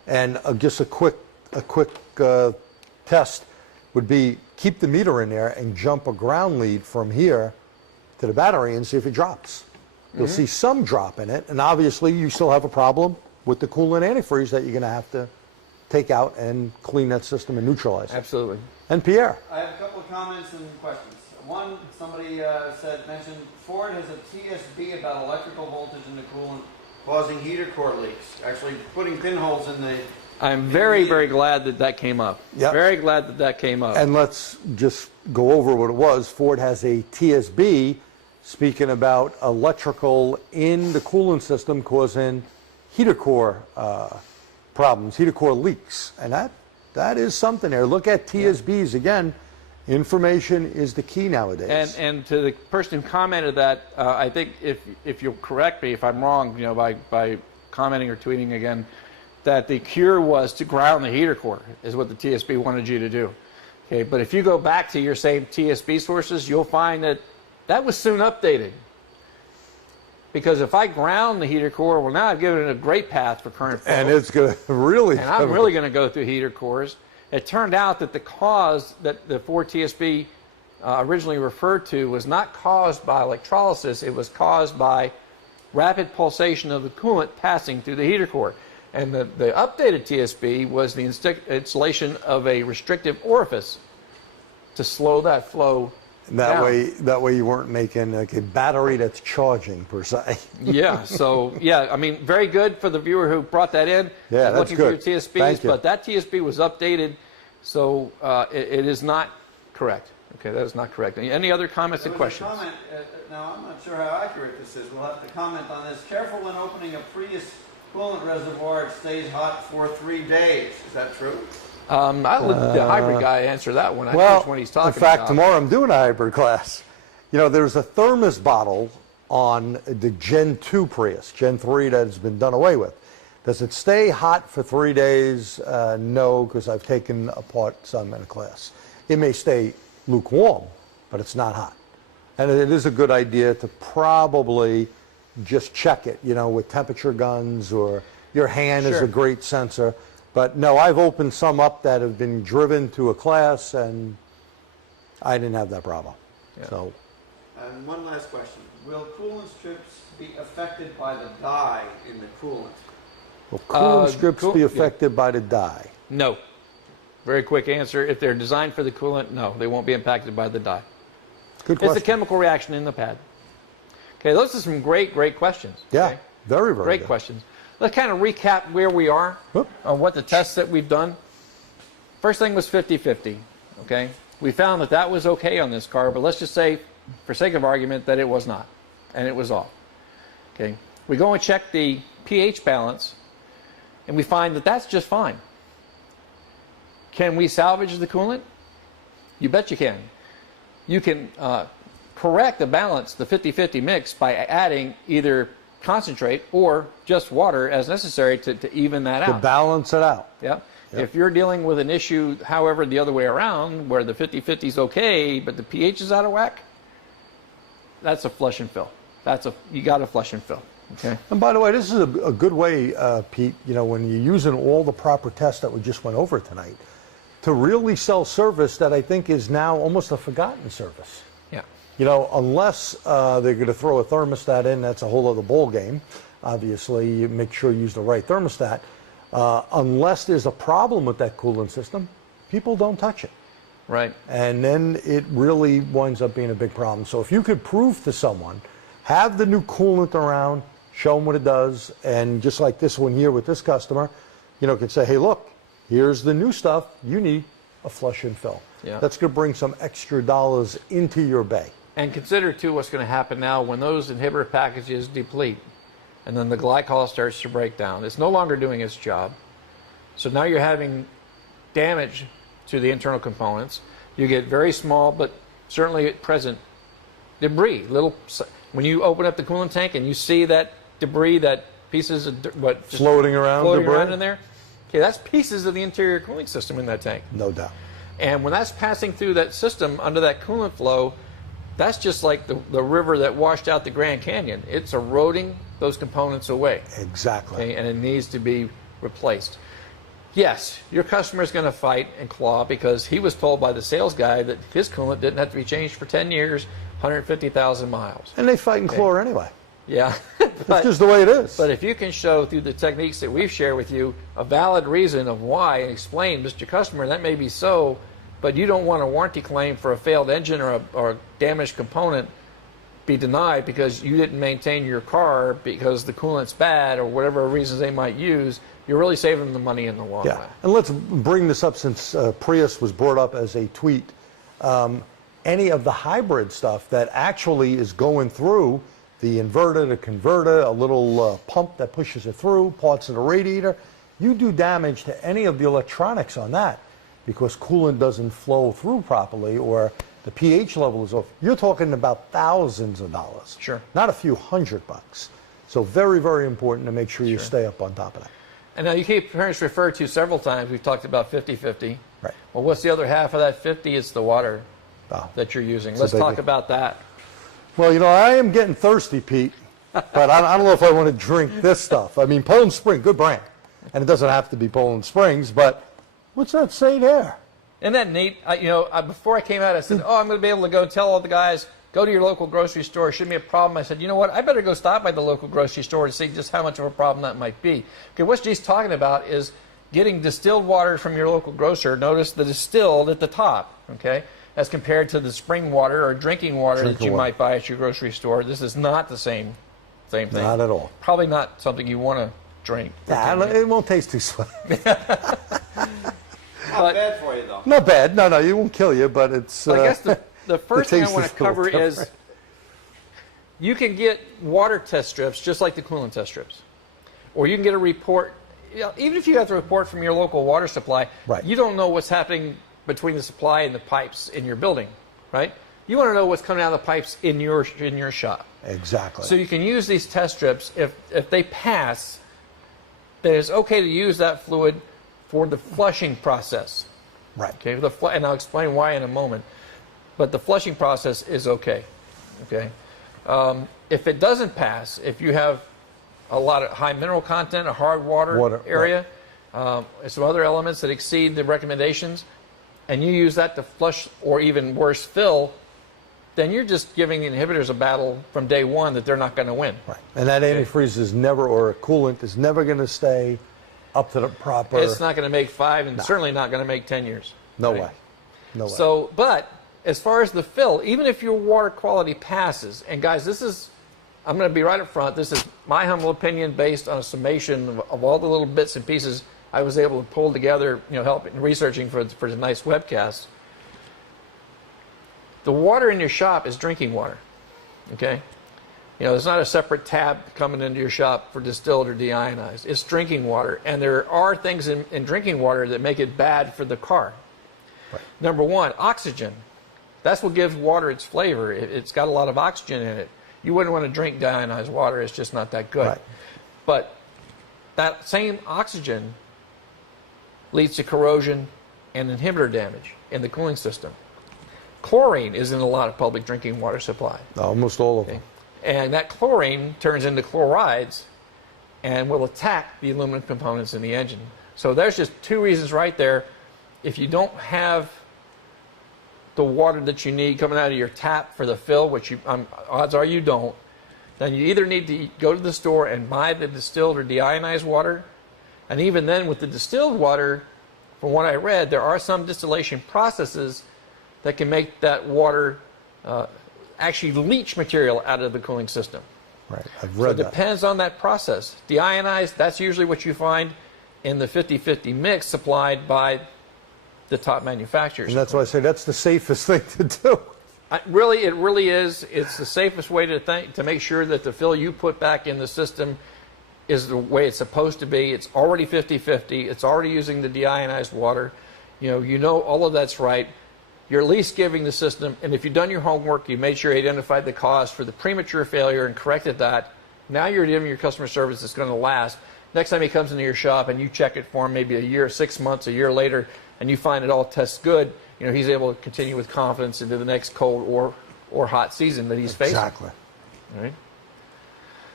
And just a quick test would be keep the meter in there and jump a ground lead from here to the battery and see if it drops. You'll see some drop in it, and obviously you still have a problem with the coolant antifreeze that you're going to have to take out and clean that system and neutralize it. Absolutely. And Pierre? I have a couple of comments and questions. One, somebody mentioned Ford has a TSB about electrical voltage in the coolant causing heater core leaks, actually putting pinholes in the... I'm very, very glad that that came up. Yep. Very glad that that came up. And let's just go over what it was. Ford has a TSB speaking about electrical in the coolant system causing heater core problems, heater core leaks. And that is something there. Look at TSBs again. Information is the key nowadays. And to the person who commented that, I think if you'll correct me if I'm wrong, you know, by commenting or tweeting again, that the cure was to ground the heater core is what the TSB wanted you to do. Okay, but if you go back to your same TSB sources, you'll find that that was soon updated. Because if I ground the heater core, well, now I've given it a great path for current flow. And it's going to really... And I'm really going to go through heater cores. It turned out that the cause that the Ford TSB originally referred to was not caused by electrolysis. It was caused by rapid pulsation of the coolant passing through the heater core. And the updated TSB was the installation of a restrictive orifice to slow that flow down. That way you weren't making like a battery that's charging per se. Yeah, so yeah, I mean, very good for the viewer who brought that in. Yeah, that's looking good. for your TSBs, Thank you. but that TSB was updated, so it is not correct. Okay, that is not correct. Any other comments and questions? A comment, now I'm not sure how accurate this is. We'll have to comment on this. Careful when opening a Prius coolant reservoir, it stays hot for 3 days. Is that true? I'll let the hybrid guy answer that one. I Well, think what he's talking in fact, about. tomorrow I'm doing a hybrid class. You know, there's a thermos bottle on the Gen 2 Prius, Gen 3 that has been done away with. Does it stay hot for 3 days? No, because I've taken apart some in a class. It may stay lukewarm, but it's not hot. And it is a good idea to probably just check it, you know, with temperature guns, or your hand is a great sensor. But no, I've opened some up that have been driven to a class, and I didn't have that problem. Yeah. So, And one last question. Will coolant strips be affected by the dye in the coolant? will coolant strips be affected by the dye? No. Very quick answer. If they're designed for the coolant, no, they won't be impacted by the dye. Good question. It's a chemical reaction in the pad. Okay, those are some great questions. Yeah, okay? very Great good. questions. Let's kind of recap where we are on what the tests that we've done. First thing was 50-50, okay? We found that was okay on this car, but let's just say, for sake of argument, that it was not, and it was off, okay? We go and check the pH balance, and we find that that's just fine. Can we salvage the coolant? You bet you can. You can correct the balance, the 50-50 mix, by adding either concentrate or just water as necessary to even that out. To balance it out. Yeah. If you're dealing with an issue, however, the other way around, where the 50-50 is okay, but the pH is out of whack, that's a flush and fill. You got to flush and fill. Okay. And by the way, this is a good way, Pete, you know, when you're using all the proper tests that we just went over tonight, to really sell service that I think is now almost a forgotten service. Yeah. You know, unless they're going to throw a thermostat in, that's a whole other ball game. Obviously, you make sure you use the right thermostat. Unless there's a problem with that coolant system, people don't touch it. Right. And then it really winds up being a big problem. So if you could prove to someone, have the new coolant around, show them what it does, and just like this one here with this customer, you know, could say, hey, look, here's the new stuff. You need a flush and fill. Yeah. That's going to bring some extra dollars into your bay. And consider, too, what's going to happen now when those inhibitor packages deplete and then the glycol starts to break down. It's no longer doing its job. So now you're having damage to the internal components. You get very small but certainly present debris. When you open up the coolant tank and you see that debris, that pieces of floating around in there, okay, that's pieces of the interior cooling system in that tank. No doubt. And when that's passing through that system under that coolant flow, that's just like the river that washed out the Grand Canyon. It's eroding those components away. Exactly. Okay, and it needs to be replaced. Yes, your customer is going to fight and claw because he was told by the sales guy that his coolant didn't have to be changed for 10 years, 150,000 miles. And they fight and claw anyway. Yeah. It's just the way it is. But if you can show through the techniques that we've shared with you a valid reason of why and explain, Mr. Customer, that may be so, but you don't want a warranty claim for a failed engine or a damaged component be denied because you didn't maintain your car because the coolant's bad or whatever reasons they might use, you're really saving them the money in the long run. And let's bring this up since Prius was brought up as a tweet. Any of the hybrid stuff that actually is going through the inverter, the converter, a little pump that pushes it through, parts of the radiator, you do damage to any of the electronics on that because coolant doesn't flow through properly or the pH level is off. You're talking about thousands of dollars. Sure. Not a few $100. So very, very important to make sure you stay up on top of that. And now you keep hearing us refer to several times, we've talked about 50-50. Right. Well, what's the other half of that 50? It's the water that you're using. Let's talk about that. Well, you know, I am getting thirsty, Pete, but I don't know if I want to drink this stuff. I mean, Poland Spring, good brand. And it doesn't have to be Poland Springs, but what's that say there? Isn't that neat? Before I came out, I said, I'm going to be able to go tell all the guys, go to your local grocery store. It shouldn't be a problem. I said, you know what? I better go stop by the local grocery store to see just how much of a problem that might be. Okay, what she's talking about is getting distilled water from your local grocer. Notice the distilled at the top, okay, as compared to the spring water or drinking water that you might buy at your grocery store. This is not the same thing. Not at all. Probably not something you want to drink. Nah, it won't taste too sweet. Not bad for you, though. Not bad. No, it won't kill you, but it's... I guess the first thing I want to cover is you can get water test strips just like the coolant test strips. Or you can get a report. Even if you have the report from your local water supply, you don't know what's happening between the supply and the pipes in your building, right? You want to know what's coming out of the pipes in your shop. Exactly. So you can use these test strips. If they pass, then it's okay to use that fluid for the flushing process. Right. Okay. And I'll explain why in a moment. But the flushing process is okay. Okay. If it doesn't pass, if you have a lot of high mineral content, a hard water area, some other elements that exceed the recommendations, and you use that to flush or even worse fill, then you're just giving the inhibitors a battle from day one that they're not going to win. Right. And that antifreeze is never, or a coolant is never going to stay up to the proper... It's not going to make 5 and certainly not going to make 10 years. No way. No way. So, but as far as the fill, even if your water quality passes, and guys, this is, I'm going to be right up front, this is my humble opinion based on a summation of all the little bits and pieces I was able to pull together, help in researching for the nice webcast. The water in your shop is drinking water, okay? There's not a separate tab coming into your shop for distilled or deionized. It's drinking water, and there are things in drinking water that make it bad for the car. Right. Number one, oxygen. That's what gives water its flavor. It's got a lot of oxygen in it. You wouldn't want to drink deionized water. It's just not that good. Right. But that same oxygen leads to corrosion and inhibitor damage in the cooling system. Chlorine is in a lot of public drinking water supply. Almost all of them. And that chlorine turns into chlorides and will attack the aluminum components in the engine. So there's just 2 reasons right there. If you don't have the water that you need coming out of your tap for the fill, which odds are you don't, then you either need to go to the store and buy the distilled or deionized water. And even then, with the distilled water, from what I read, there are some distillation processes that can make that water actually leach material out of the cooling system. Right, I've read that. So it depends on that process. Deionized, that's usually what you find in the 50-50 mix supplied by the top manufacturers. And that's why I say that's the safest thing to do. It really is. It's the safest way to make sure that the fill you put back in the system is the way it's supposed to be. It's already 50-50. It's already using the deionized water. All of that's right. You're at least giving the system, and if you've done your homework, you made sure you identified the cause for the premature failure and corrected that, now you're giving your customer service that's going to last. Next time he comes into your shop and you check it for him maybe a year, 6 months, a year later, and you find it all tests good, he's able to continue with confidence into the next cold or hot season that he's facing. Exactly. All right.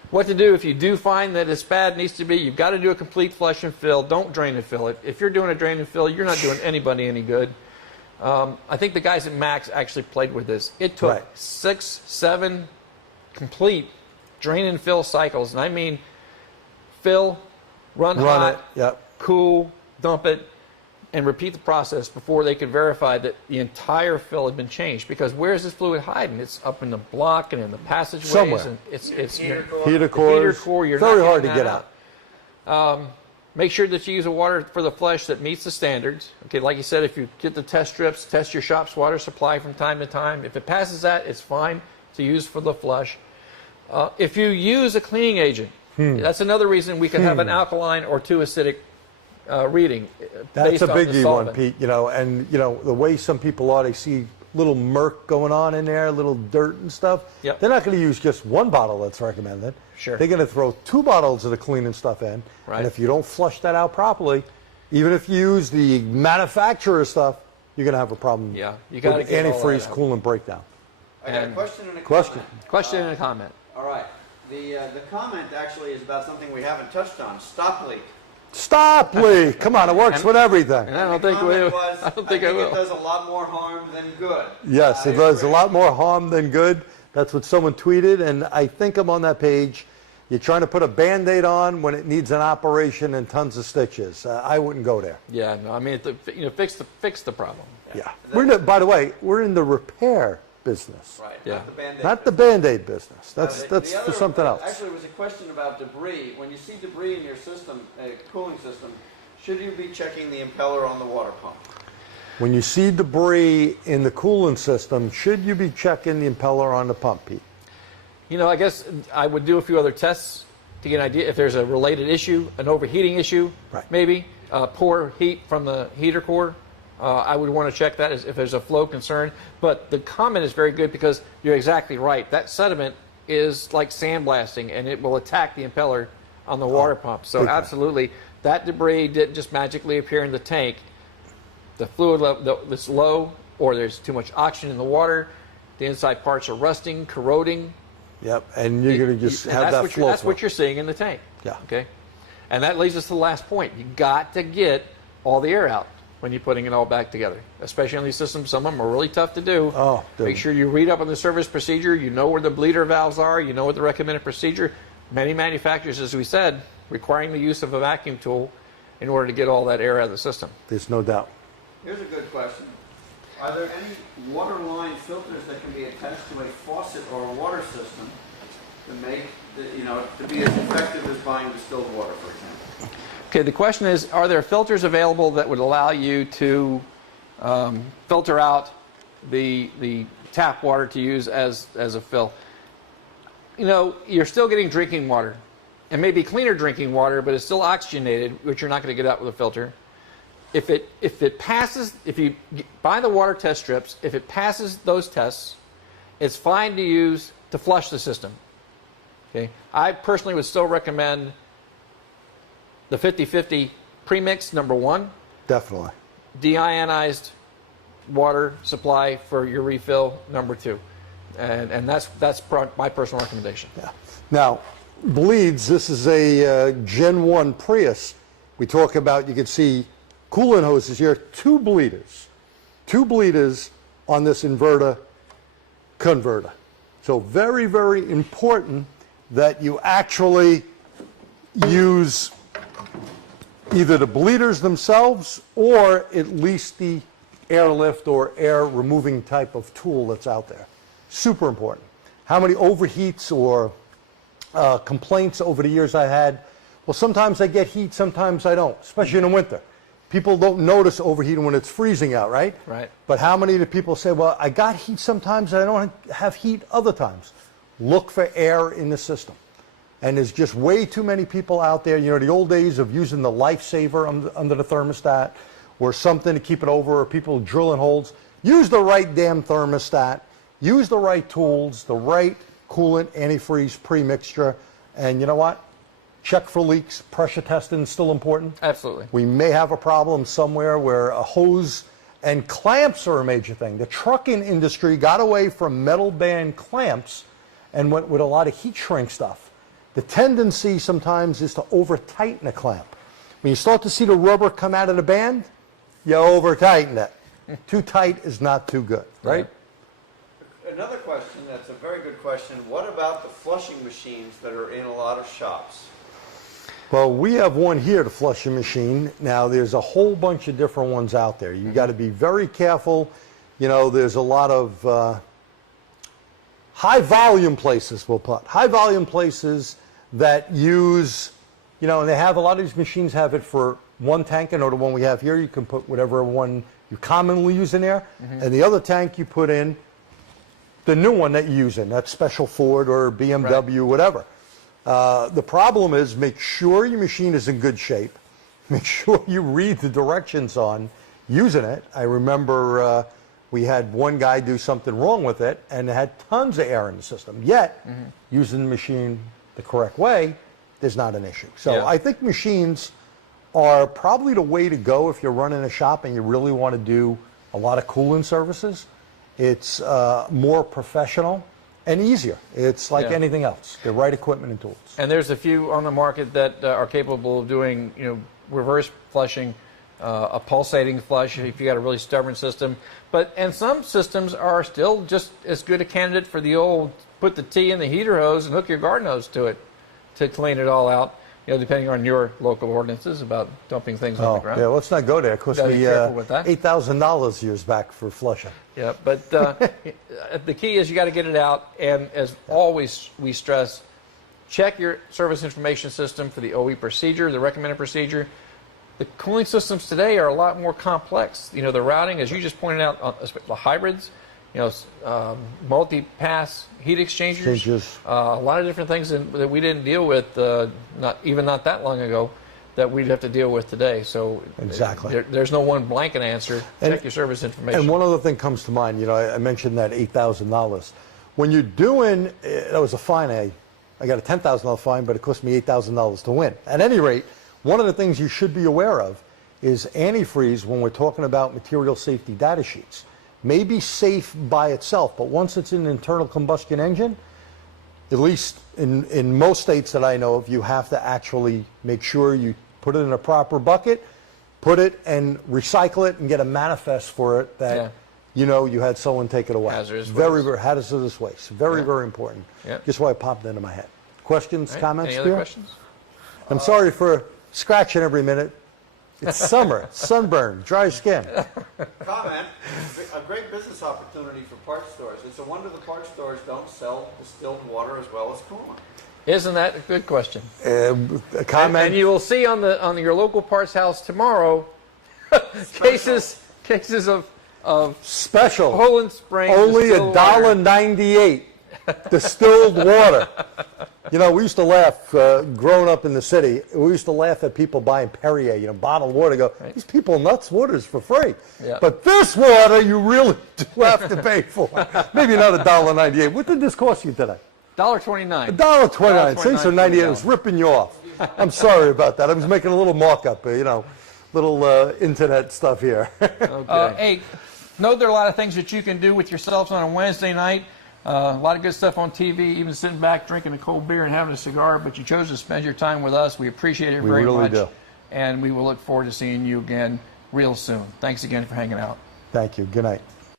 What to do if you do find that it's bad, needs to be, you've got to do a complete flush and fill. Don't drain and fill it. If you're doing a drain and fill, you're not doing anybody any good. I think the guys at Max actually played with this. It took 6, 7 complete drain and fill cycles, and I mean fill, run hot, cool, dump it, and repeat the process before they could verify that the entire fill had been changed. Because where is this fluid hiding? It's up in the block and in the passageways. Somewhere. And it's heater cores. You're very hard to get out. Make sure that you use a water for the flush that meets the standards. Okay, like you said, if you get the test strips, test your shop's water supply from time to time. If it passes that, it's fine to use for the flush. If you use a cleaning agent, that's another reason we could have an alkaline or 2 acidic reading. That's a biggie one, Pete. You know, and you know the way some people are, they see little murk going on in there, little dirt and stuff. Yep. They're not going to use just one bottle that's recommended. Sure. They're going to throw 2 bottles of the cleaning stuff in. Right. And if you don't flush that out properly, even if you use the manufacturer stuff, you're going to have a problem. Yeah, you got to with antifreeze coolant breakdown. I got a question and a Question. comment. Question and a comment. All right. The comment actually is about something we haven't touched on. Stop leak. Stop leak. Come on, it works with everything. And I don't think we. I don't think I will. It does a lot more harm than good. Yes, it does a lot more harm than good. That's what someone tweeted, and I think I'm on that page. You're trying to put a Band-Aid on when it needs an operation and tons of stitches. I wouldn't go there. Yeah, no. I mean, fix the problem. Yeah. By the way, we're in the repair business. Right. Yeah. Not the Band-Aid. Not the Band-Aid business. That's The other, for something else. Actually, it was a question about debris. When you see debris in your system, cooling system, should you be checking the impeller on the water pump? When you see debris in the coolant system, should you be checking the impeller on the pump, Pete? You know, I guess I would do a few other tests to get an idea if there's a related issue, an overheating issue, maybe, poor heat from the heater core. I would want to check that if there's a flow concern. But the comment is very good because you're exactly right. That sediment is like sandblasting, and it will attack the impeller on the water pump. So absolutely, that debris didn't just magically appear in the tank. The fluid level that's low, or there's too much oxygen in the water. The inside parts are rusting, corroding. Yep, and you're going to just have that flow. That's what you're seeing in the tank. Yeah. Okay. And that leads us to the last point. You got to get all the air out when you're putting it all back together, especially on these systems. Some of them are really tough to do. Oh, make sure you read up on the service procedure. You know where the bleeder valves are. You know what the recommended procedure. Many manufacturers, as we said, requiring the use of a vacuum tool in order to get all that air out of the system. There's no doubt. Here's a good question. Are there any water line filters that can be attached to a faucet or a water system to make, to be as effective as buying distilled water, for example? Okay, the question is, are there filters available that would allow you to filter out the tap water to use as a fill? You know, you're still getting drinking water. It may be cleaner drinking water, but it's still oxygenated, which you're not going to get out with a filter. If it passes, if you buy the water test strips, if it passes those tests, it's fine to use to flush the system. Okay, I personally would still recommend the 50-50 premix, number 1. Definitely. Deionized water supply for your refill, number 2. And that's my personal recommendation. Yeah. Now, bleeds, this is a Gen 1 Prius. We talk about, you can see coolant hoses here, 2 bleeders. 2 bleeders on this inverter converter. So very, very important that you actually use either the bleeders themselves or at least the airlift or air removing type of tool that's out there. Super important. How many overheats or complaints over the years I had? Well, sometimes I get heat, sometimes I don't, especially in the winter. People don't notice overheating when it's freezing out, right? Right. But how many do people say, well, I got heat sometimes and I don't have heat other times? Look for air in the system. And there's just way too many people out there, you know, the old days of using the lifesaver under the thermostat or something to keep it over, or people drilling holes. Use the right damn thermostat. Use the right tools, the right coolant, antifreeze, pre-mixture. And you know what? Check for leaks. Pressure testing is still important. Absolutely. We may have a problem somewhere where a hose and clamps are a major thing. The trucking industry got away from metal band clamps and went with a lot of heat shrink stuff. The tendency sometimes is to over-tighten a clamp. When you start to see the rubber come out of the band, you over-tighten it. Too tight is not too good, right? Another question that's a very good question. What about the flushing machines that are in a lot of shops? Well, we have one here, the flushing machine. Now, there's a whole bunch of different ones out there. You got to be very careful. You know, there's a lot of high volume places, we'll put. High volume places that use, you know, and they have, a lot of these machines have it for one tank. I know the one we have here, you can put whatever one you commonly use in there. And the other tank you put in the new one that you use in, that special Ford or BMW, whatever. The problem is, make sure your machine is in good shape. Make sure you read the directions on using it. I remember we had one guy do something wrong with it, and it had tons of air in the system. Yet, using the machine the correct way, there's not an issue. So I think machines are probably the way to go if you're running a shop and you really want to do a lot of coolant services. It's more professional and easier. It's like anything else, the right equipment and tools. And there's a few on the market that are capable of doing, you know, reverse flushing, a pulsating flush if you got a really stubborn system. And some systems are still just as good a candidate for the old put the T in the heater hose and hook your garden hose to it to clean it all out. You know, depending on your local ordinances about dumping things on the ground. Yeah, let's not go there. It cost me $8,000 years back for flushing. Yeah, but the key is you got to get it out. And as always, we stress, check your service information system for the OE procedure, the recommended procedure. The cooling systems today are a lot more complex. You know, the routing, as you just pointed out, the hybrids, you know, multi-pass heat exchangers, a lot of different things that we didn't deal with, not that long ago, that we'd have to deal with today. So there's no one blanket answer. Check your service information. And one other thing comes to mind. You know, I mentioned that $8,000. When you're doing, that was a fine. I got a $10,000 fine, but it cost me $8,000 to win. At any rate, one of the things you should be aware of is antifreeze when we're talking about material safety data sheets. May be safe by itself, but once it's in an internal combustion engine, at least in most states that I know of, you have to actually make sure you put it in a proper bucket, put it and recycle it and get a manifest for it that you know you had someone take it away. Hazardous waste. Very, very important. Just why it popped into my head. Questions, comments? Any other questions? I'm sorry for scratching every minute. It's summer, sunburn, dry skin. Comment, a great business opportunity for parts stores. It's a wonder the parts stores don't sell distilled water as well as coolant. Isn't that a good question? A comment. And you will see on your local parts house tomorrow cases of special Poland Spring. Only $1.98 distilled water. You know, we used to laugh, growing up in the city, we used to laugh at people buying Perrier, you know, bottled water, go, these people nuts, water's for free. But this water, you really do have to pay for. Maybe not $1.98. What did this cost you today? $1.29. $1.29. Say so 98. It was ripping you off. I'm sorry about that. I was making a little markup, you know, little internet stuff here. Hey, know there are a lot of things that you can do with yourselves on a Wednesday night. A lot of good stuff on TV, even sitting back drinking a cold beer and having a cigar, but you chose to spend your time with us. We appreciate it very much. We really do. And we will look forward to seeing you again real soon. Thanks again for hanging out. Thank you. Good night.